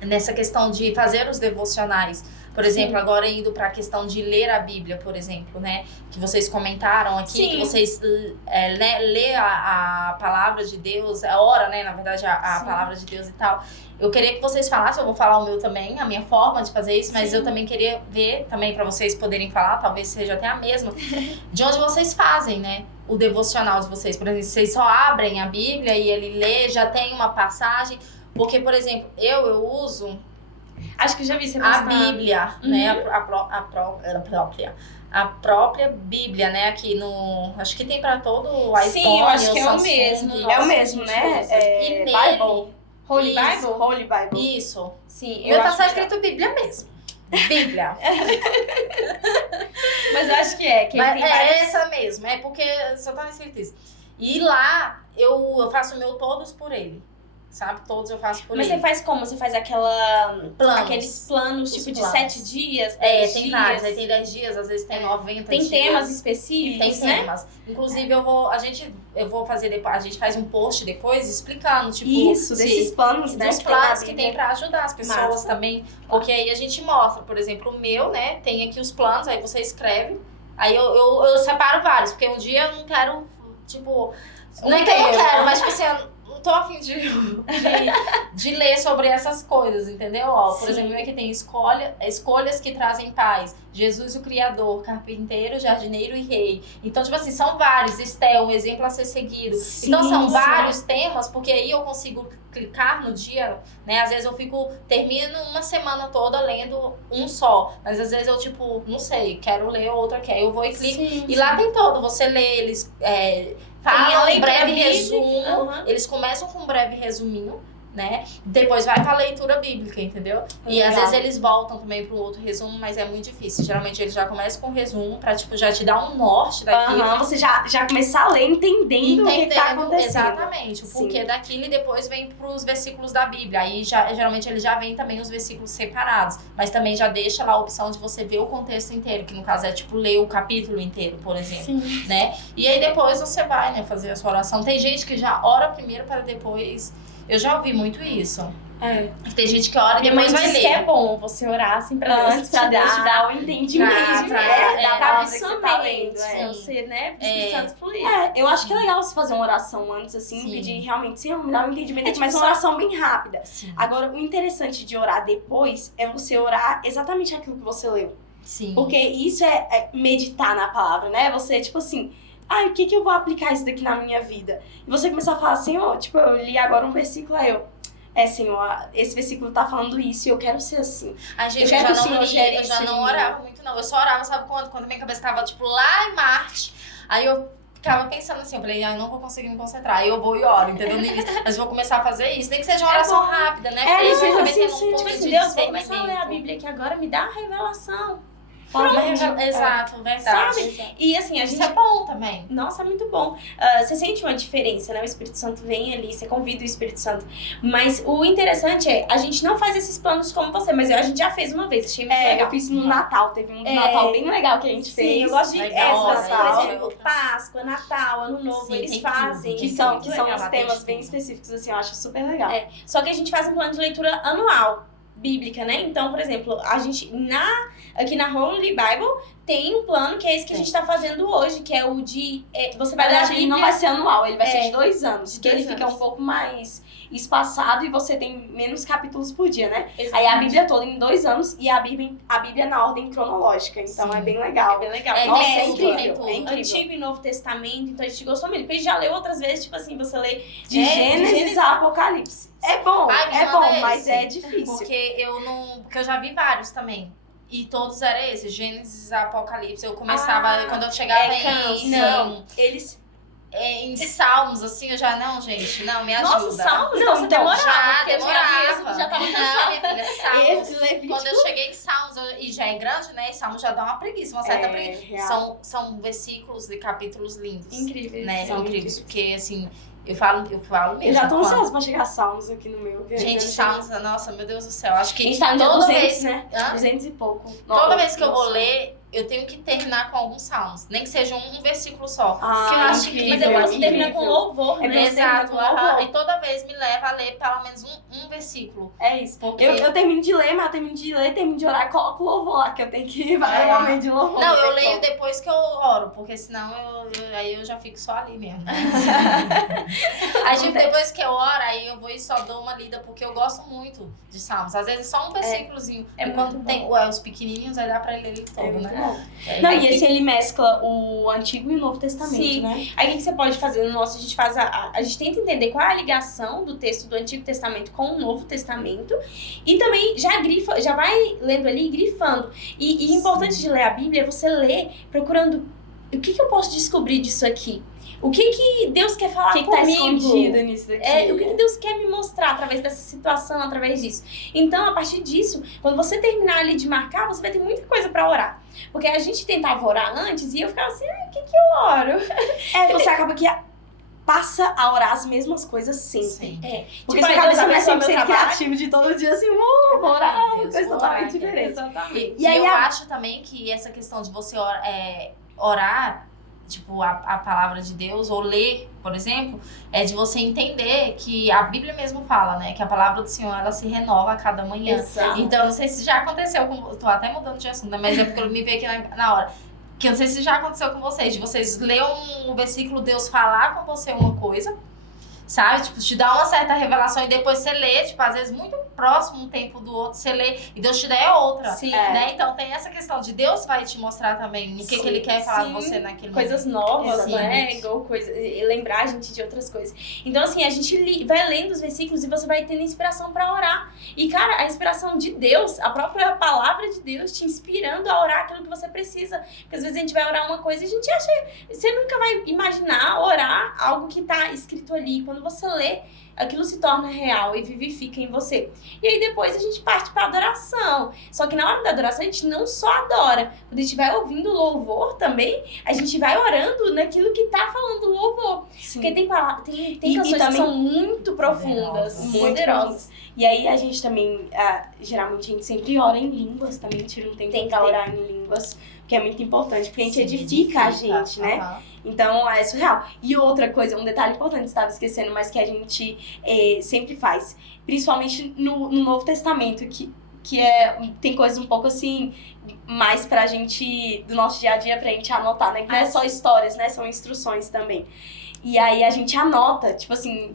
nessa questão de fazer os devocionais. Por exemplo, agora indo para a questão de ler a Bíblia, por exemplo, né? Que vocês comentaram aqui, que vocês lê a palavra de Deus, ora, né? Na verdade, a palavra de Deus e tal. Eu queria que vocês falassem, eu vou falar o meu também, a minha forma de fazer isso, mas eu também queria ver, também para vocês poderem falar, talvez seja até a mesma, de onde vocês fazem, né? O devocional de vocês. Por exemplo, vocês só abrem a Bíblia e ele lê, já tem uma passagem. Porque, por exemplo, eu uso... Acho que já vi você a Bíblia, né? A própria Bíblia, né? Aqui no... Acho que tem para todo o iPhone. Sim, eu acho que é o Samsung, mesmo. É o mesmo, né? E Bible. Holy Bible? Holy Bible. Isso. Sim, Meu tá só escrito Bíblia mesmo. Bíblia. Mas eu acho que é. Que Mas tem é várias... essa mesmo, é porque só tá escrito isso. E lá eu faço o meu todos por ele. Sabe? Todos eu faço por Mas ele. você faz como? Você faz Planos. aqueles planos, Os tipo, de planos. 7 dias, 10 tem dias? vários. Aí tem 10 dias, às vezes tem 90 Tem dias. temas Tem específicos, né? temas. Inclusive, eu vou fazer depois. A gente faz um post depois explicando, tipo, Isso, desses planos, né? dos que tem na planos que Bíblia. tem pra ajudar as pessoas Massa. também. Porque aí a gente mostra, por exemplo, o meu, né? Tem aqui os planos, aí você escreve. Aí eu separo vários, porque um dia eu não quero, tipo. Não é que eu não quero, mas tipo assim, eu não tô afim de ler sobre essas coisas, entendeu? Ó, por Sim. exemplo, aqui tem escolhas que trazem paz. Jesus, o Criador, carpinteiro, jardineiro e rei. Então, tipo assim, são vários. Estel, um exemplo a ser seguido. Sim, Então, são sim. vários temas, porque aí eu consigo clicar no dia, né? Às vezes eu termino uma semana toda lendo um só. Mas às vezes eu, tipo, não sei, quero ler outro aqui. Aí eu vou e clico. Sim, E sim. lá tem todo. Você lê, eles Tem a falam um leitura breve bíblica, resumo. aham. Eles começam com um breve resuminho, né? Depois vai pra leitura bíblica, entendeu? E às Legal. vezes eles voltam também pro outro resumo, mas é muito difícil. Geralmente eles já começam com o resumo pra, tipo, já te dar um norte daquilo. Aham, você já começar a ler entendendo o que tá acontecendo. Exatamente, o Sim. porquê daquilo e depois vem pros versículos da Bíblia. Aí geralmente ele já vem também os versículos separados, mas também já deixa lá a opção de você ver o contexto inteiro, que no caso é tipo ler o capítulo inteiro, por exemplo, Sim. né? E aí depois você vai, né, fazer a sua oração. Tem gente que já ora primeiro para depois. Eu já ouvi muito isso. É. Tem gente que ora e Minha mãe depois vai disse que é ler. bom você orar assim pra Antes, pra Deus te dar o entendimento Pra- da palavra que você tá absorvendo, lendo. sim. Você, né? Pro Espírito Santo fluir. Eu acho que é legal você fazer uma oração antes, assim, Sim. pedir realmente, Senhor, me dá um entendimento, tipo mas uma só- oração bem rápida. Sim. Agora, o interessante de orar depois é você orar exatamente aquilo que você leu. Sim. Porque isso é meditar na palavra, né? Você, tipo assim, o que eu vou aplicar isso daqui na minha vida? E você começar a falar, Senhor, tipo, eu li agora um versículo, aí Senhor, esse versículo tá falando isso e eu quero ser assim. A gente Eu já quero que o não Senhor lia, gere eu já isso em não mim. orava muito, não. Eu só orava, sabe quando? Quando minha cabeça tava, tipo, lá em Marte. Aí eu ficava pensando assim, eu falei, eu não vou conseguir me concentrar. Aí eu vou e oro, entendeu? No início. Mas eu vou começar a fazer isso. Nem que seja uma oração bom. rápida, né? É, Porque isso vai não, também sim, tendo um sim, pouco Tipo de assim, Deus, vou começar a discernimento. ler a Bíblia aqui agora, me dá a revelação. Exato, verdade. Sabe? E assim, a Isso gente... é bom também. Nossa, é muito bom. Você sente uma diferença, né? O Espírito Santo vem ali, você convida o Espírito Santo. Mas o interessante é, a gente não faz esses planos como você, mas a gente já fez uma vez, achei muito legal. Eu fiz no Natal, teve um Natal bem legal que a gente fez. Sim, eu gosto de Legal, essas, Natal. por exemplo, Páscoa, Natal, Ano Novo, Sim, eles tem fazem. tudo. Que isso são, é muito que são legal. uns lá temas tem bem tudo. específicos, assim, eu acho super legal. Só que a gente faz um plano de leitura anual, bíblica, né? Então, por exemplo, a gente, aqui na Holy Bible, tem um plano que é esse que a gente tá fazendo hoje, que é o de... você Na vai ler a verdade, ele Bíblia... não vai ser anual, ele vai ser É, de 2 anos. de Que ele 2 fica anos. um pouco mais espaçado e você tem menos capítulos por dia, né? Aí a Exatamente. Bíblia toda em 2 anos e a Bíblia na ordem cronológica. Então Sim. é bem legal. É bem legal. É, Nossa, tem é tudo, incrível, tem tudo. é incrível. Antigo e Novo Testamento, então a gente gostou muito. Porque a gente já leu outras vezes, tipo assim, você lê De Gênesis a Apocalipse. É bom, Ai, me é manda bom, mas esse. é difícil. Porque eu já vi vários também. E todos eram esses, Gênesis, Apocalipse. Eu começava, quando eu chegava Não, eles... em Salmos, assim, eu já, não, gente, não, me ajuda. Nossa, Salmos, Não, você então, demorava. Já porque demorava. Já tava Não, cansada. minha filha, Salmos. Esse Levítico... Quando eu cheguei em Salmos, e já é grande, né? E Salmos já dá uma preguiça, uma certa preguiça. real. São versículos e capítulos lindos. Incríveis. Né? São Incríveis. incríveis. Porque, assim, eu falo mesmo. Eu já tô quando- ansiosa pra chegar a Salmos aqui no meu. Gente, Salmos, nossa, meu Deus do céu. Acho A que gente tá no dia toda 200, vez, né? Hã? 200 e pouco. toda vez que eu vou Nossa. ler, eu tenho que terminar com alguns salmos. Nem que seja um versículo só. Ah, que eu acho incrível, Mas depois você termina incrível. com louvor, É né? bem- Exato. termina com aham. louvor. E toda vez me leva a ler pelo menos um versículo. É isso. Porque... Eu termino de ler, mas eu termino de ler, termino de orar e coloco o louvor lá, que eu tenho que fazer um momento de louvor. Não, tem eu leio como. depois que eu oro, porque senão aí eu já fico só ali mesmo. Aí, tipo, depois que eu oro, aí eu vou e só dou uma lida, porque eu gosto muito de Salmos. Às vezes só um versículozinho. É Enquanto muito tem os pequenininhos, aí dá pra ler ele É todo, muito né? bom. É, Não, e esse ele mescla o Antigo e o Novo Testamento, Sim. né? Aí o que você pode fazer no nosso? A gente faz a gente tenta entender qual é a ligação do texto do Antigo Testamento com o Novo Testamento. E também já vai lendo ali e grifando. E importante de ler a Bíblia é você ler procurando o que eu posso descobrir disso aqui? O que Deus quer falar comigo? O que tá escondido nisso daqui? O que Deus quer me mostrar através dessa situação, através disso. Então, a partir disso, quando você terminar ali de marcar, você vai ter muita coisa pra orar. Porque a gente tentava orar antes e eu ficava assim, o que eu oro? Você acaba que passa a orar as mesmas coisas sempre. Sim. Porque Tipo, sua aí Deus cabeça não é abençoa sempre meu ser trabalho. criativo de todo dia assim, vou orar, uma Deus, coisa vou totalmente orar, diferente. Exatamente. E aí eu acho também que essa questão de você orar, tipo, a palavra de Deus, ou ler, por exemplo, é de você entender que a Bíblia mesmo fala, né? Que a palavra do Senhor, ela se renova a cada manhã. Exato. Então, não sei se já aconteceu com... Tô até mudando de assunto, né? Mas é porque eu me veio aqui na hora. Que eu não sei se já aconteceu com vocês. De vocês lerem um versículo, Deus falar com você uma coisa, sabe? Tipo, te dá uma certa revelação e depois você lê, tipo, às vezes muito próximo um tempo do outro, você lê e Deus te dá outra. Sim. Né? Então tem essa questão de Deus vai te mostrar também o que ele quer falar com você naquele coisas momento. novas, Exatamente. né? Igual e lembrar a gente de outras coisas. Então, assim, a gente vai lendo os versículos e você vai tendo inspiração pra orar. E, cara, a inspiração de Deus, a própria palavra de Deus te inspirando a orar aquilo que você precisa. Porque às vezes a gente vai orar uma coisa e a gente acha... Você nunca vai imaginar orar algo que tá escrito ali. Quando você lê, aquilo se torna real e vivifica em você. E aí depois a gente parte pra adoração. Só que na hora da adoração a gente não só adora. Quando a gente vai ouvindo louvor também, a gente vai orando naquilo que tá falando o louvor. Sim. Porque tem canções que também são muito profundas, poderosas. muito poderosas. E aí a gente também, geralmente a gente sempre ora em línguas também, tira um tempo Tem que pra ter. orar em línguas, que é muito importante, porque a gente Sim, edifica a gente, né? Aham. Então, é surreal. E outra coisa, um detalhe importante, estava esquecendo, mas que a gente sempre faz, principalmente no Novo Testamento, que tem coisas um pouco assim, mais pra gente, do nosso dia a dia, pra gente anotar, né? Que não é só histórias, né? São instruções também. E aí a gente anota, tipo assim,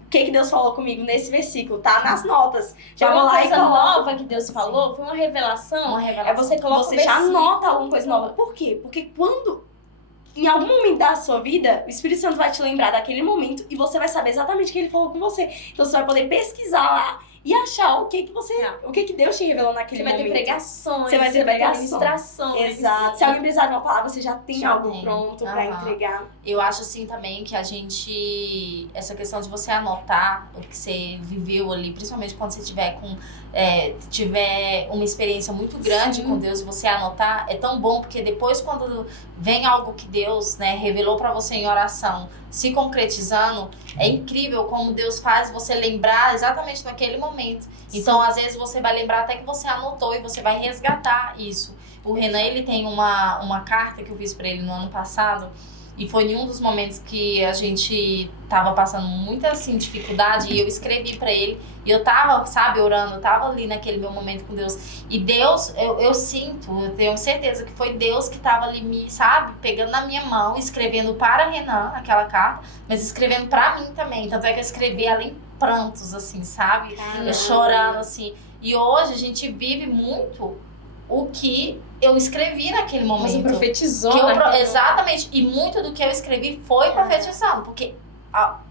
o que Deus falou comigo nesse versículo, tá nas notas. Já Foi vou uma lá e coisa coloco. nova que Deus falou, foi uma revelação. Uma revelação. É você coloca Você o já versículo. anota alguma coisa nova. Por quê? Porque quando, em algum momento da sua vida, o Espírito Santo vai te lembrar daquele momento e você vai saber exatamente o que ele falou com você. Então você vai poder pesquisar lá e achar o que Deus te revelou naquele Você vai momento. ter pregações, Você vai ter pregações. ministrações. Exato. Se alguém precisar de uma palavra, você já tem Já algo tem. pronto pra Aham. entregar. Eu acho assim também que a gente... Essa questão de você anotar o que você viveu ali, principalmente quando você tiver uma experiência muito grande Sim. com Deus, você anotar, é tão bom, porque depois quando vem algo que Deus, né, revelou pra você em oração, se concretizando, é incrível como Deus faz você lembrar exatamente naquele momento. Então, às vezes, você vai lembrar até que você anotou e você vai resgatar isso. O Renan, ele tem uma carta que eu fiz pra ele no ano passado, e foi em um dos momentos que a gente tava passando muita, assim, dificuldade, e eu escrevi pra ele, e eu tava, sabe, orando, eu tava ali naquele meu momento com Deus. E Deus, eu sinto, eu tenho certeza que foi Deus que tava ali, sabe, pegando na minha mão, escrevendo para Renan aquela carta, mas escrevendo pra mim também. Tanto é que eu escrevi ela em prantos, assim, sabe? Eu chorando, assim. E hoje a gente vive muito o que eu escrevi naquele momento. Você profetizou, Que né? exatamente. E muito do que eu escrevi foi profetizando. Porque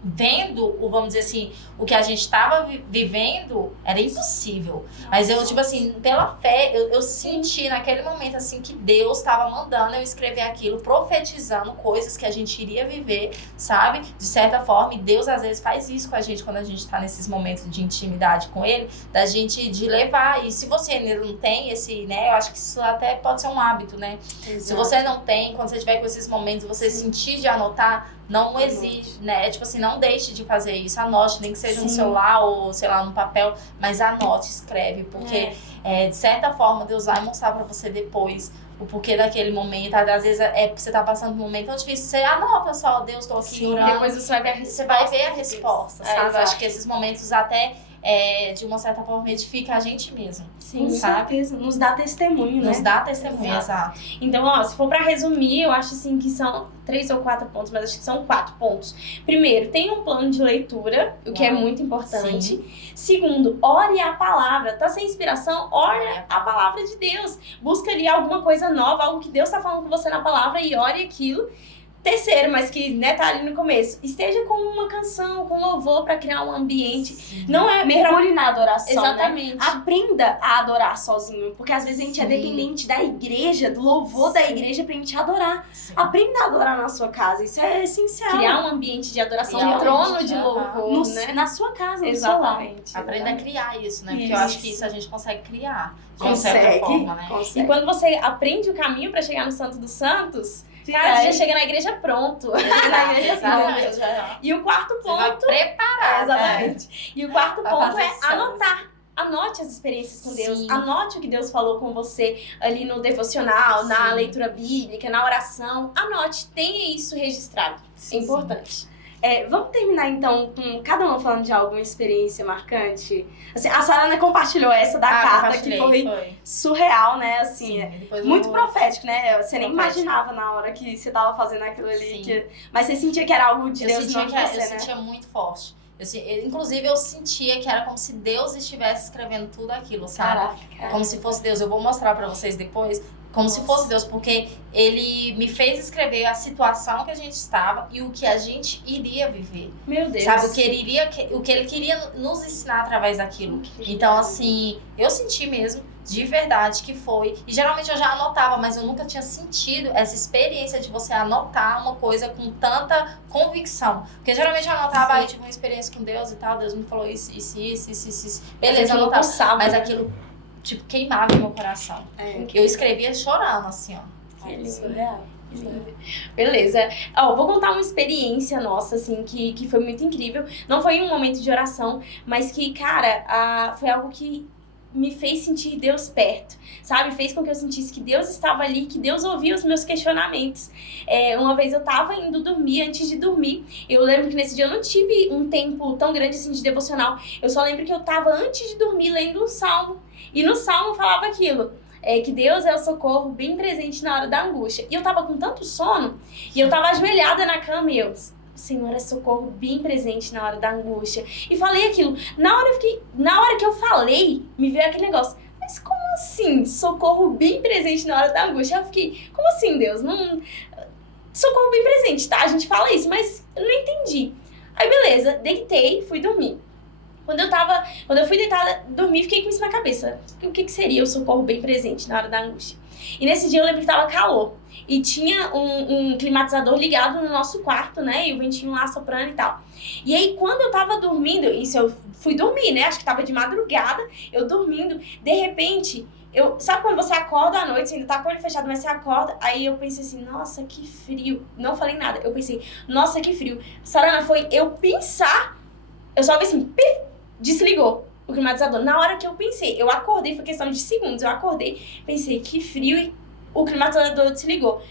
vendo, vamos dizer assim, o que a gente estava vivendo, era impossível. Mas eu, tipo assim, pela fé, eu senti naquele momento, assim, que Deus estava mandando eu escrever aquilo, profetizando coisas que a gente iria viver, sabe? De certa forma, e Deus às vezes faz isso com a gente quando a gente tá nesses momentos de intimidade com Ele, da gente de levar. E se você ainda não tem esse, né, eu acho que isso até pode ser um hábito, né? Exato. Se você não tem, quando você tiver com esses momentos, você sentir de anotar, não exige, né? Tipo assim, não deixe de fazer isso. Anote, nem que seja no Sim. celular ou, sei lá, no papel, mas anote, escreve, porque de certa forma Deus vai mostrar pra você depois o porquê daquele momento. Às vezes você tá passando por um momento tão difícil, você anota só, Deus, tô aqui Sim, orando. Depois você vai ver a resposta. Você vai ver a resposta, sabe? Eu exato. acho que esses momentos até, de uma certa forma, edifica a gente mesmo. Sim, sabe? certeza. Nos dá testemunho, Nos né? dá testemunho, exato. Então, ó, se for pra resumir, eu acho assim que são 3 ou 4 pontos, mas acho que são 4 pontos. Primeiro, tenha um plano de leitura, o que é muito importante. Segundo, ore a palavra. Tá sem inspiração? Ore a palavra de Deus. Busca ali alguma coisa nova, algo que Deus tá falando com você na palavra e ore aquilo. terceiro, mas que, né, tá ali no começo. Esteja com uma canção, com louvor pra criar um ambiente. Sim. Não é Mergulhe na adoração, Exatamente. né? Aprenda a adorar sozinho, porque às vezes a gente é Sim. dependente da igreja, do louvor da Sim. igreja pra gente adorar. Sim. Aprenda a adorar na sua casa, isso é essencial. Criar um ambiente de adoração, Criar um um trono ambiente, de aham. louvor, né? Na sua casa, no seu lar. Exatamente. Aprenda a criar isso, né? Porque eu Isso. acho que isso a gente consegue criar de uma certa forma, né? E Consegue. quando você aprende o caminho pra chegar no Santo dos Santos, cara, É. você já chega na igreja pronto. Na igreja Exatamente. pronto. Aham. E o quarto Você vai ponto... preparar. Exatamente. E o quarto Pra ponto fazer é santos. anotar. Anote as experiências com Deus. Sim. Anote o que Deus falou com você ali no devocional, na Sim. leitura bíblica, na oração. Anote, tenha isso registrado. É importante. Vamos terminar então com cada uma falando de alguma experiência marcante. Assim, a Sarana compartilhou essa da carta, que foi surreal, né? Assim, Sim, depois eu muito vou- profético, né? Você nem Profético. imaginava na hora que você tava fazendo aquilo ali. Sim. Mas você sentia que era algo de Eu Deus sentia, não de que você, eu né? sentia muito forte. Inclusive, eu sentia que era como se Deus estivesse escrevendo tudo aquilo, sabe? Caraca. Como se fosse Deus. Eu vou mostrar pra vocês depois. Como se fosse Deus, porque ele me fez escrever a situação que a gente estava e o que a gente iria viver. Meu Deus. Sabe? O que ele queria nos ensinar através daquilo. Então, assim, eu senti mesmo, de verdade, que foi. E geralmente eu já anotava, mas eu nunca tinha sentido essa experiência de você anotar uma coisa com tanta convicção. Porque geralmente eu anotava, aí tive uma experiência com Deus e tal, Deus me falou isso. Beleza, eu anotava. pulsava. Mas aquilo, tipo, queimava no meu coração. Eu escrevia chorando, assim, ó. Que lindo. Surreal. Beleza. Ó, vou contar uma experiência nossa, assim, que foi muito incrível. Não foi um momento de oração, mas que, cara, foi algo que me fez sentir Deus perto, sabe? Fez com que eu sentisse que Deus estava ali, que Deus ouvia os meus questionamentos. Uma vez eu tava indo dormir, antes de dormir, eu lembro que nesse dia eu não tive um tempo tão grande assim de devocional. Eu só lembro que eu tava antes de dormir lendo um salmo. E no salmo falava aquilo. Que Deus é o socorro bem presente na hora da angústia. E eu tava com tanto sono, e eu tava ajoelhada na cama e eu... O Senhor é socorro bem presente na hora da angústia. E falei aquilo. Na hora que eu falei, me veio aquele negócio. Mas como assim? Socorro bem presente na hora da angústia. Eu fiquei, como assim, Deus? Não... Socorro bem presente, tá? A gente fala isso, mas eu não entendi. Aí, beleza, deitei, fui dormir. Quando eu fui deitada, dormir, fiquei com isso na cabeça. O que seria o socorro bem presente na hora da angústia? E nesse dia eu lembro que tava calor. E tinha um climatizador ligado no nosso quarto, né? E o ventinho lá soprando e tal. E aí, quando eu tava dormindo, isso eu fui dormir, né? Acho que tava de madrugada, eu dormindo. De repente, sabe quando você acorda à noite, você ainda tá com o olho fechado, mas você acorda? Aí eu pensei assim, nossa, que frio. Não falei nada. Eu pensei, nossa, que frio. Sarana, foi eu pensar, eu só vi assim, pif, desligou o climatizador. Na hora que eu pensei, eu acordei, foi questão de segundos, eu acordei, pensei, que frio, e o climatizador desligou.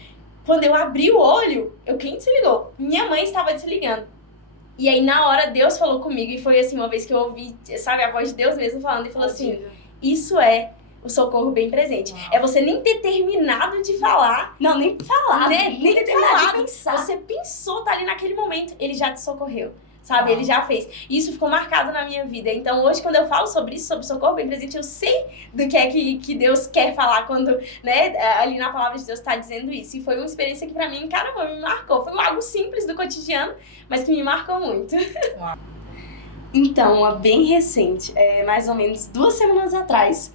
Quando eu abri o olho, quem desligou? Minha mãe estava desligando. E aí, na hora, Deus falou comigo, e foi assim, uma vez que eu ouvi, sabe, a voz de Deus mesmo falando, e falou assim, isso é o socorro bem presente. Uau. É você nem ter terminado de falar, Não, nem falar, né? nem ter terminado de pensar. Você pensou, tá ali naquele momento, ele já te socorreu. Sabe? Uau. Ele já fez. E isso ficou marcado na minha vida. Então, hoje, quando eu falo sobre isso, sobre socorro bem presente, eu sei do que é que Deus quer falar quando, né, ali na palavra de Deus tá dizendo isso. E foi uma experiência que pra mim, caramba, me marcou. Foi algo simples do cotidiano, mas que me marcou muito. Então, bem recente, mais ou menos 2 semanas atrás,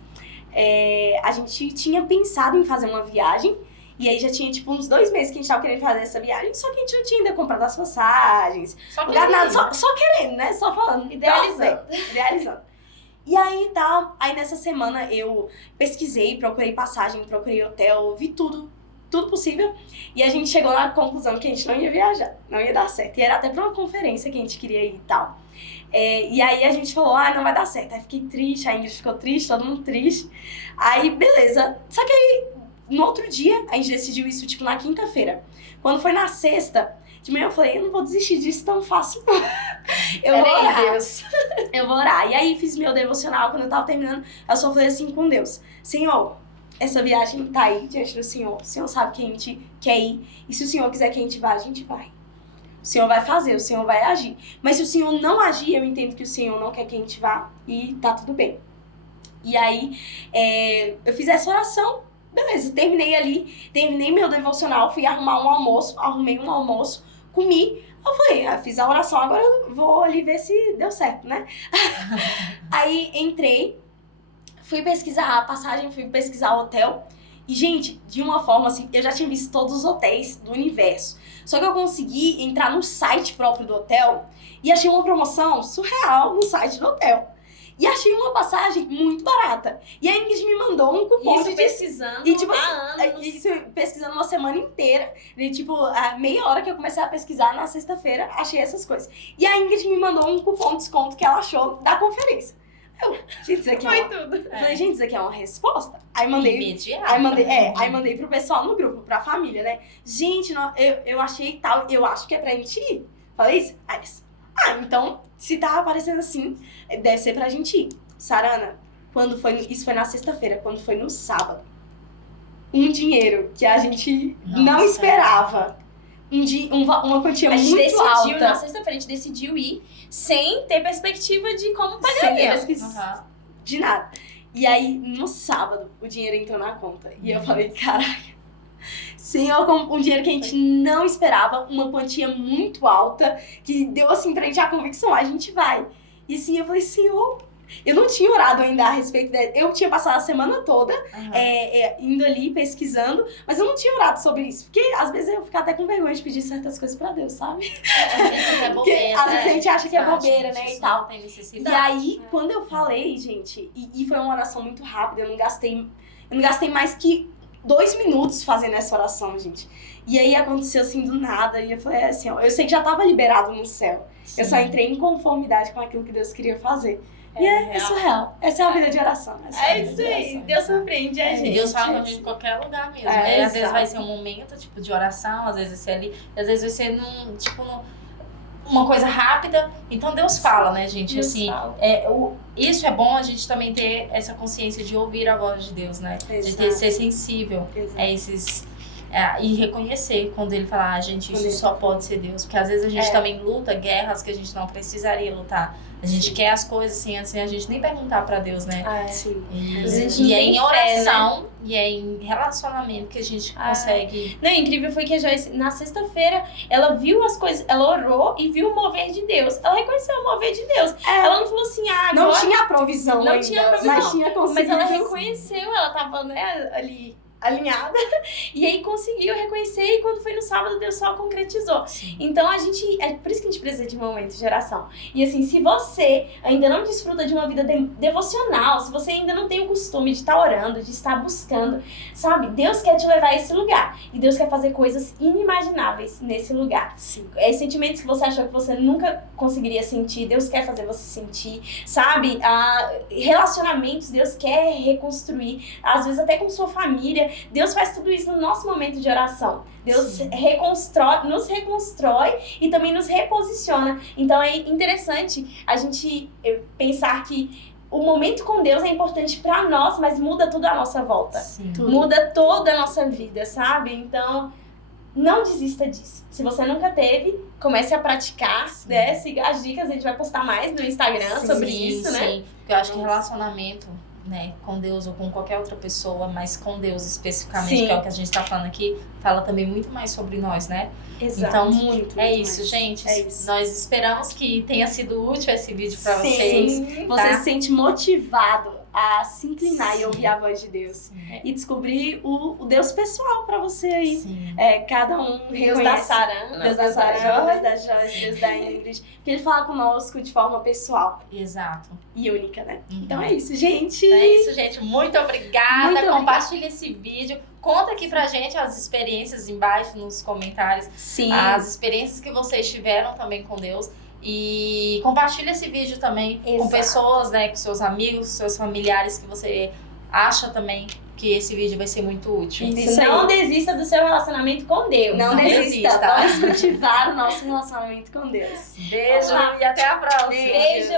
a gente tinha pensado em fazer uma viagem. E aí já tinha, tipo, uns 2 meses que a gente tava querendo fazer essa viagem, só que a gente não tinha ainda comprado as passagens. Só que Lugar nada, só querendo, né? Só falando. Idealizando. Idealizando. E aí, tá. Aí nessa semana eu pesquisei, procurei passagem, procurei hotel, vi tudo possível. E a gente chegou na conclusão que a gente não ia viajar, não ia dar certo. E era até pra uma conferência que a gente queria ir e tal. E aí a gente falou, não vai dar certo. Aí fiquei triste, a Ingrid ficou triste, todo mundo triste. Aí, beleza. Só que aí, no outro dia, a gente decidiu isso, tipo, na quinta-feira. Quando foi na sexta, de manhã eu falei, eu não vou desistir disso tão fácil, não. Eu vou orar. Deus. Eu vou orar. E aí fiz meu devocional, quando eu tava terminando, eu só falei assim com Deus, Senhor, essa viagem tá aí diante do Senhor. O Senhor sabe que a gente quer ir. E se o Senhor quiser que a gente vá, a gente vai. O Senhor vai fazer, o Senhor vai agir. Mas se o Senhor não agir, eu entendo que o Senhor não quer que a gente vá e tá tudo bem. E aí, eu fiz essa oração beleza, terminei meu devocional, fui arrumei um almoço, comi. Eu falei, fiz a oração, agora eu vou ali ver se deu certo, né? Aí entrei, fui pesquisar a passagem, fui pesquisar o hotel. E, gente, de uma forma assim, eu já tinha visto todos os hotéis do universo. Só que eu consegui entrar no site próprio do hotel e achei uma promoção surreal no site do hotel. E achei uma passagem muito barata. E a Ingrid me mandou um cupom Isso pesquisando e, tipo, há anos. Isso pesquisando uma semana inteira. E, tipo, a meia hora que eu comecei a pesquisar, na sexta-feira, achei essas coisas. E a Ingrid me mandou um cupom de desconto que ela achou da conferência. Gente, isso aqui Foi é tudo. Eu falei, gente, isso aqui é uma resposta. Aí mandei Imediato. Aí mandei pro pessoal no grupo, pra família, né? Gente, eu achei tal, eu acho que é pra gente ir. Falei isso? Aí eles, então, se tá aparecendo assim, deve ser pra gente ir. Sarana, isso foi na sexta-feira, quando foi no sábado, um dinheiro que a gente não esperava. Uma quantia A gente muito decidiu, alta. na sexta-feira, a gente decidiu ir sem ter perspectiva de como Sem pagaria. pesquisa. De nada. E aí, no sábado, o dinheiro entrou na conta. E eu falei, caralho, Senhor, um dinheiro que a gente não esperava, uma quantia muito alta, que deu assim pra gente a convicção, a gente vai. E assim, eu falei, Senhor, eu não tinha orado ainda a respeito dela. Eu tinha passado a semana toda indo ali, pesquisando, mas eu não tinha orado sobre isso. Porque às vezes eu fico até com vergonha de pedir certas coisas pra Deus, sabe? É bobeira, Às vezes a gente acha que é bobeira, né, e tal. Tem E necessidade. aí, quando eu falei, gente, e foi uma oração muito rápida, eu não gastei mais que 2 minutos fazendo essa oração, gente. E aí aconteceu assim do nada, e eu falei assim, ó, eu sei que já tava liberado no céu. Sim. Eu só entrei em conformidade com aquilo que Deus queria fazer. E é surreal. Essa é a vida de oração. É isso aí. Deus surpreende a gente. E Deus fala com a gente em qualquer lugar mesmo. Às vezes vai ser um momento, tipo, de oração, às vezes vai ser ali, às vezes vai ser uma coisa rápida. Então Deus fala, né, gente? Deus assim, fala. isso é bom a gente também ter essa consciência de ouvir a voz de Deus, né? De ser sensível a esses. E reconhecer quando ele fala, gente, isso só pode ser Deus. Porque às vezes a gente também luta guerras que a gente não precisaria lutar. A gente quer as coisas assim, a gente nem perguntar pra Deus, né? Sim. E é em oração, e é em relacionamento que a gente consegue. Não, o incrível foi que a Joyce, na sexta-feira, ela viu as coisas, ela orou e viu o mover de Deus. Ela reconheceu o mover de Deus. Ela não falou assim, agora... Não tinha provisão Não ainda, tinha provisão, mas tinha conseguido. Mas ela reconheceu, ela tava, né, ali alinhada, e aí conseguiu reconhecer, e quando foi no sábado, Deus só concretizou. Sim. Então a gente, por isso que a gente precisa de momento de oração. E assim, se você ainda não desfruta de uma vida devocional, se você ainda não tem o costume de estar orando, de estar buscando, sabe, Deus quer te levar a esse lugar, e Deus quer fazer coisas inimagináveis nesse lugar. Sim. Sentimentos que você achou que você nunca conseguiria sentir, Deus quer fazer você sentir, sabe, relacionamentos, Deus quer reconstruir, às vezes até com sua família. Deus faz tudo isso no nosso momento de oração. Deus nos reconstrói e também nos reposiciona. Então é interessante a gente pensar que o momento com Deus é importante pra nós, mas muda tudo à nossa volta. Sim. Muda toda a nossa vida, sabe? Então, não desista disso. Se você nunca teve, comece a praticar, né? Siga as dicas, a gente vai postar mais no Instagram sobre isso, né? Sim, porque eu acho que relacionamento, né, com Deus ou com qualquer outra pessoa, mas com Deus especificamente, que é o que a gente tá falando aqui, fala também muito mais sobre nós, né? Exato. Então, muito isso, mais. gente. É isso. Nós esperamos que tenha sido útil esse vídeo pra Sim. vocês. Você tá? se sente motivado a se inclinar e ouvir a voz de Deus. Sim. E descobrir o Deus pessoal pra você aí. Sim. Cada um Deus reconhece. da Sarana, Deus da Sarana, Deus da Joyce, Deus da Ingrid. Porque ele fala conosco de forma pessoal Exato. e única, né? Uhum. Então é isso, gente. É isso, gente. Muito obrigada. Muito obrigada. Compartilha esse vídeo. Conta aqui pra gente as experiências embaixo nos comentários. Sim. As experiências que vocês tiveram também com Deus. E compartilha esse vídeo também com Exato. pessoas, né? Com seus amigos, seus familiares, que você acha também que esse vídeo vai ser muito útil. Isso não aí. desista do seu relacionamento com Deus. Não Não desista. desista. Vamos cultivar o nosso relacionamento com Deus. Beijo Vamos lá. e até a próxima. Beijo.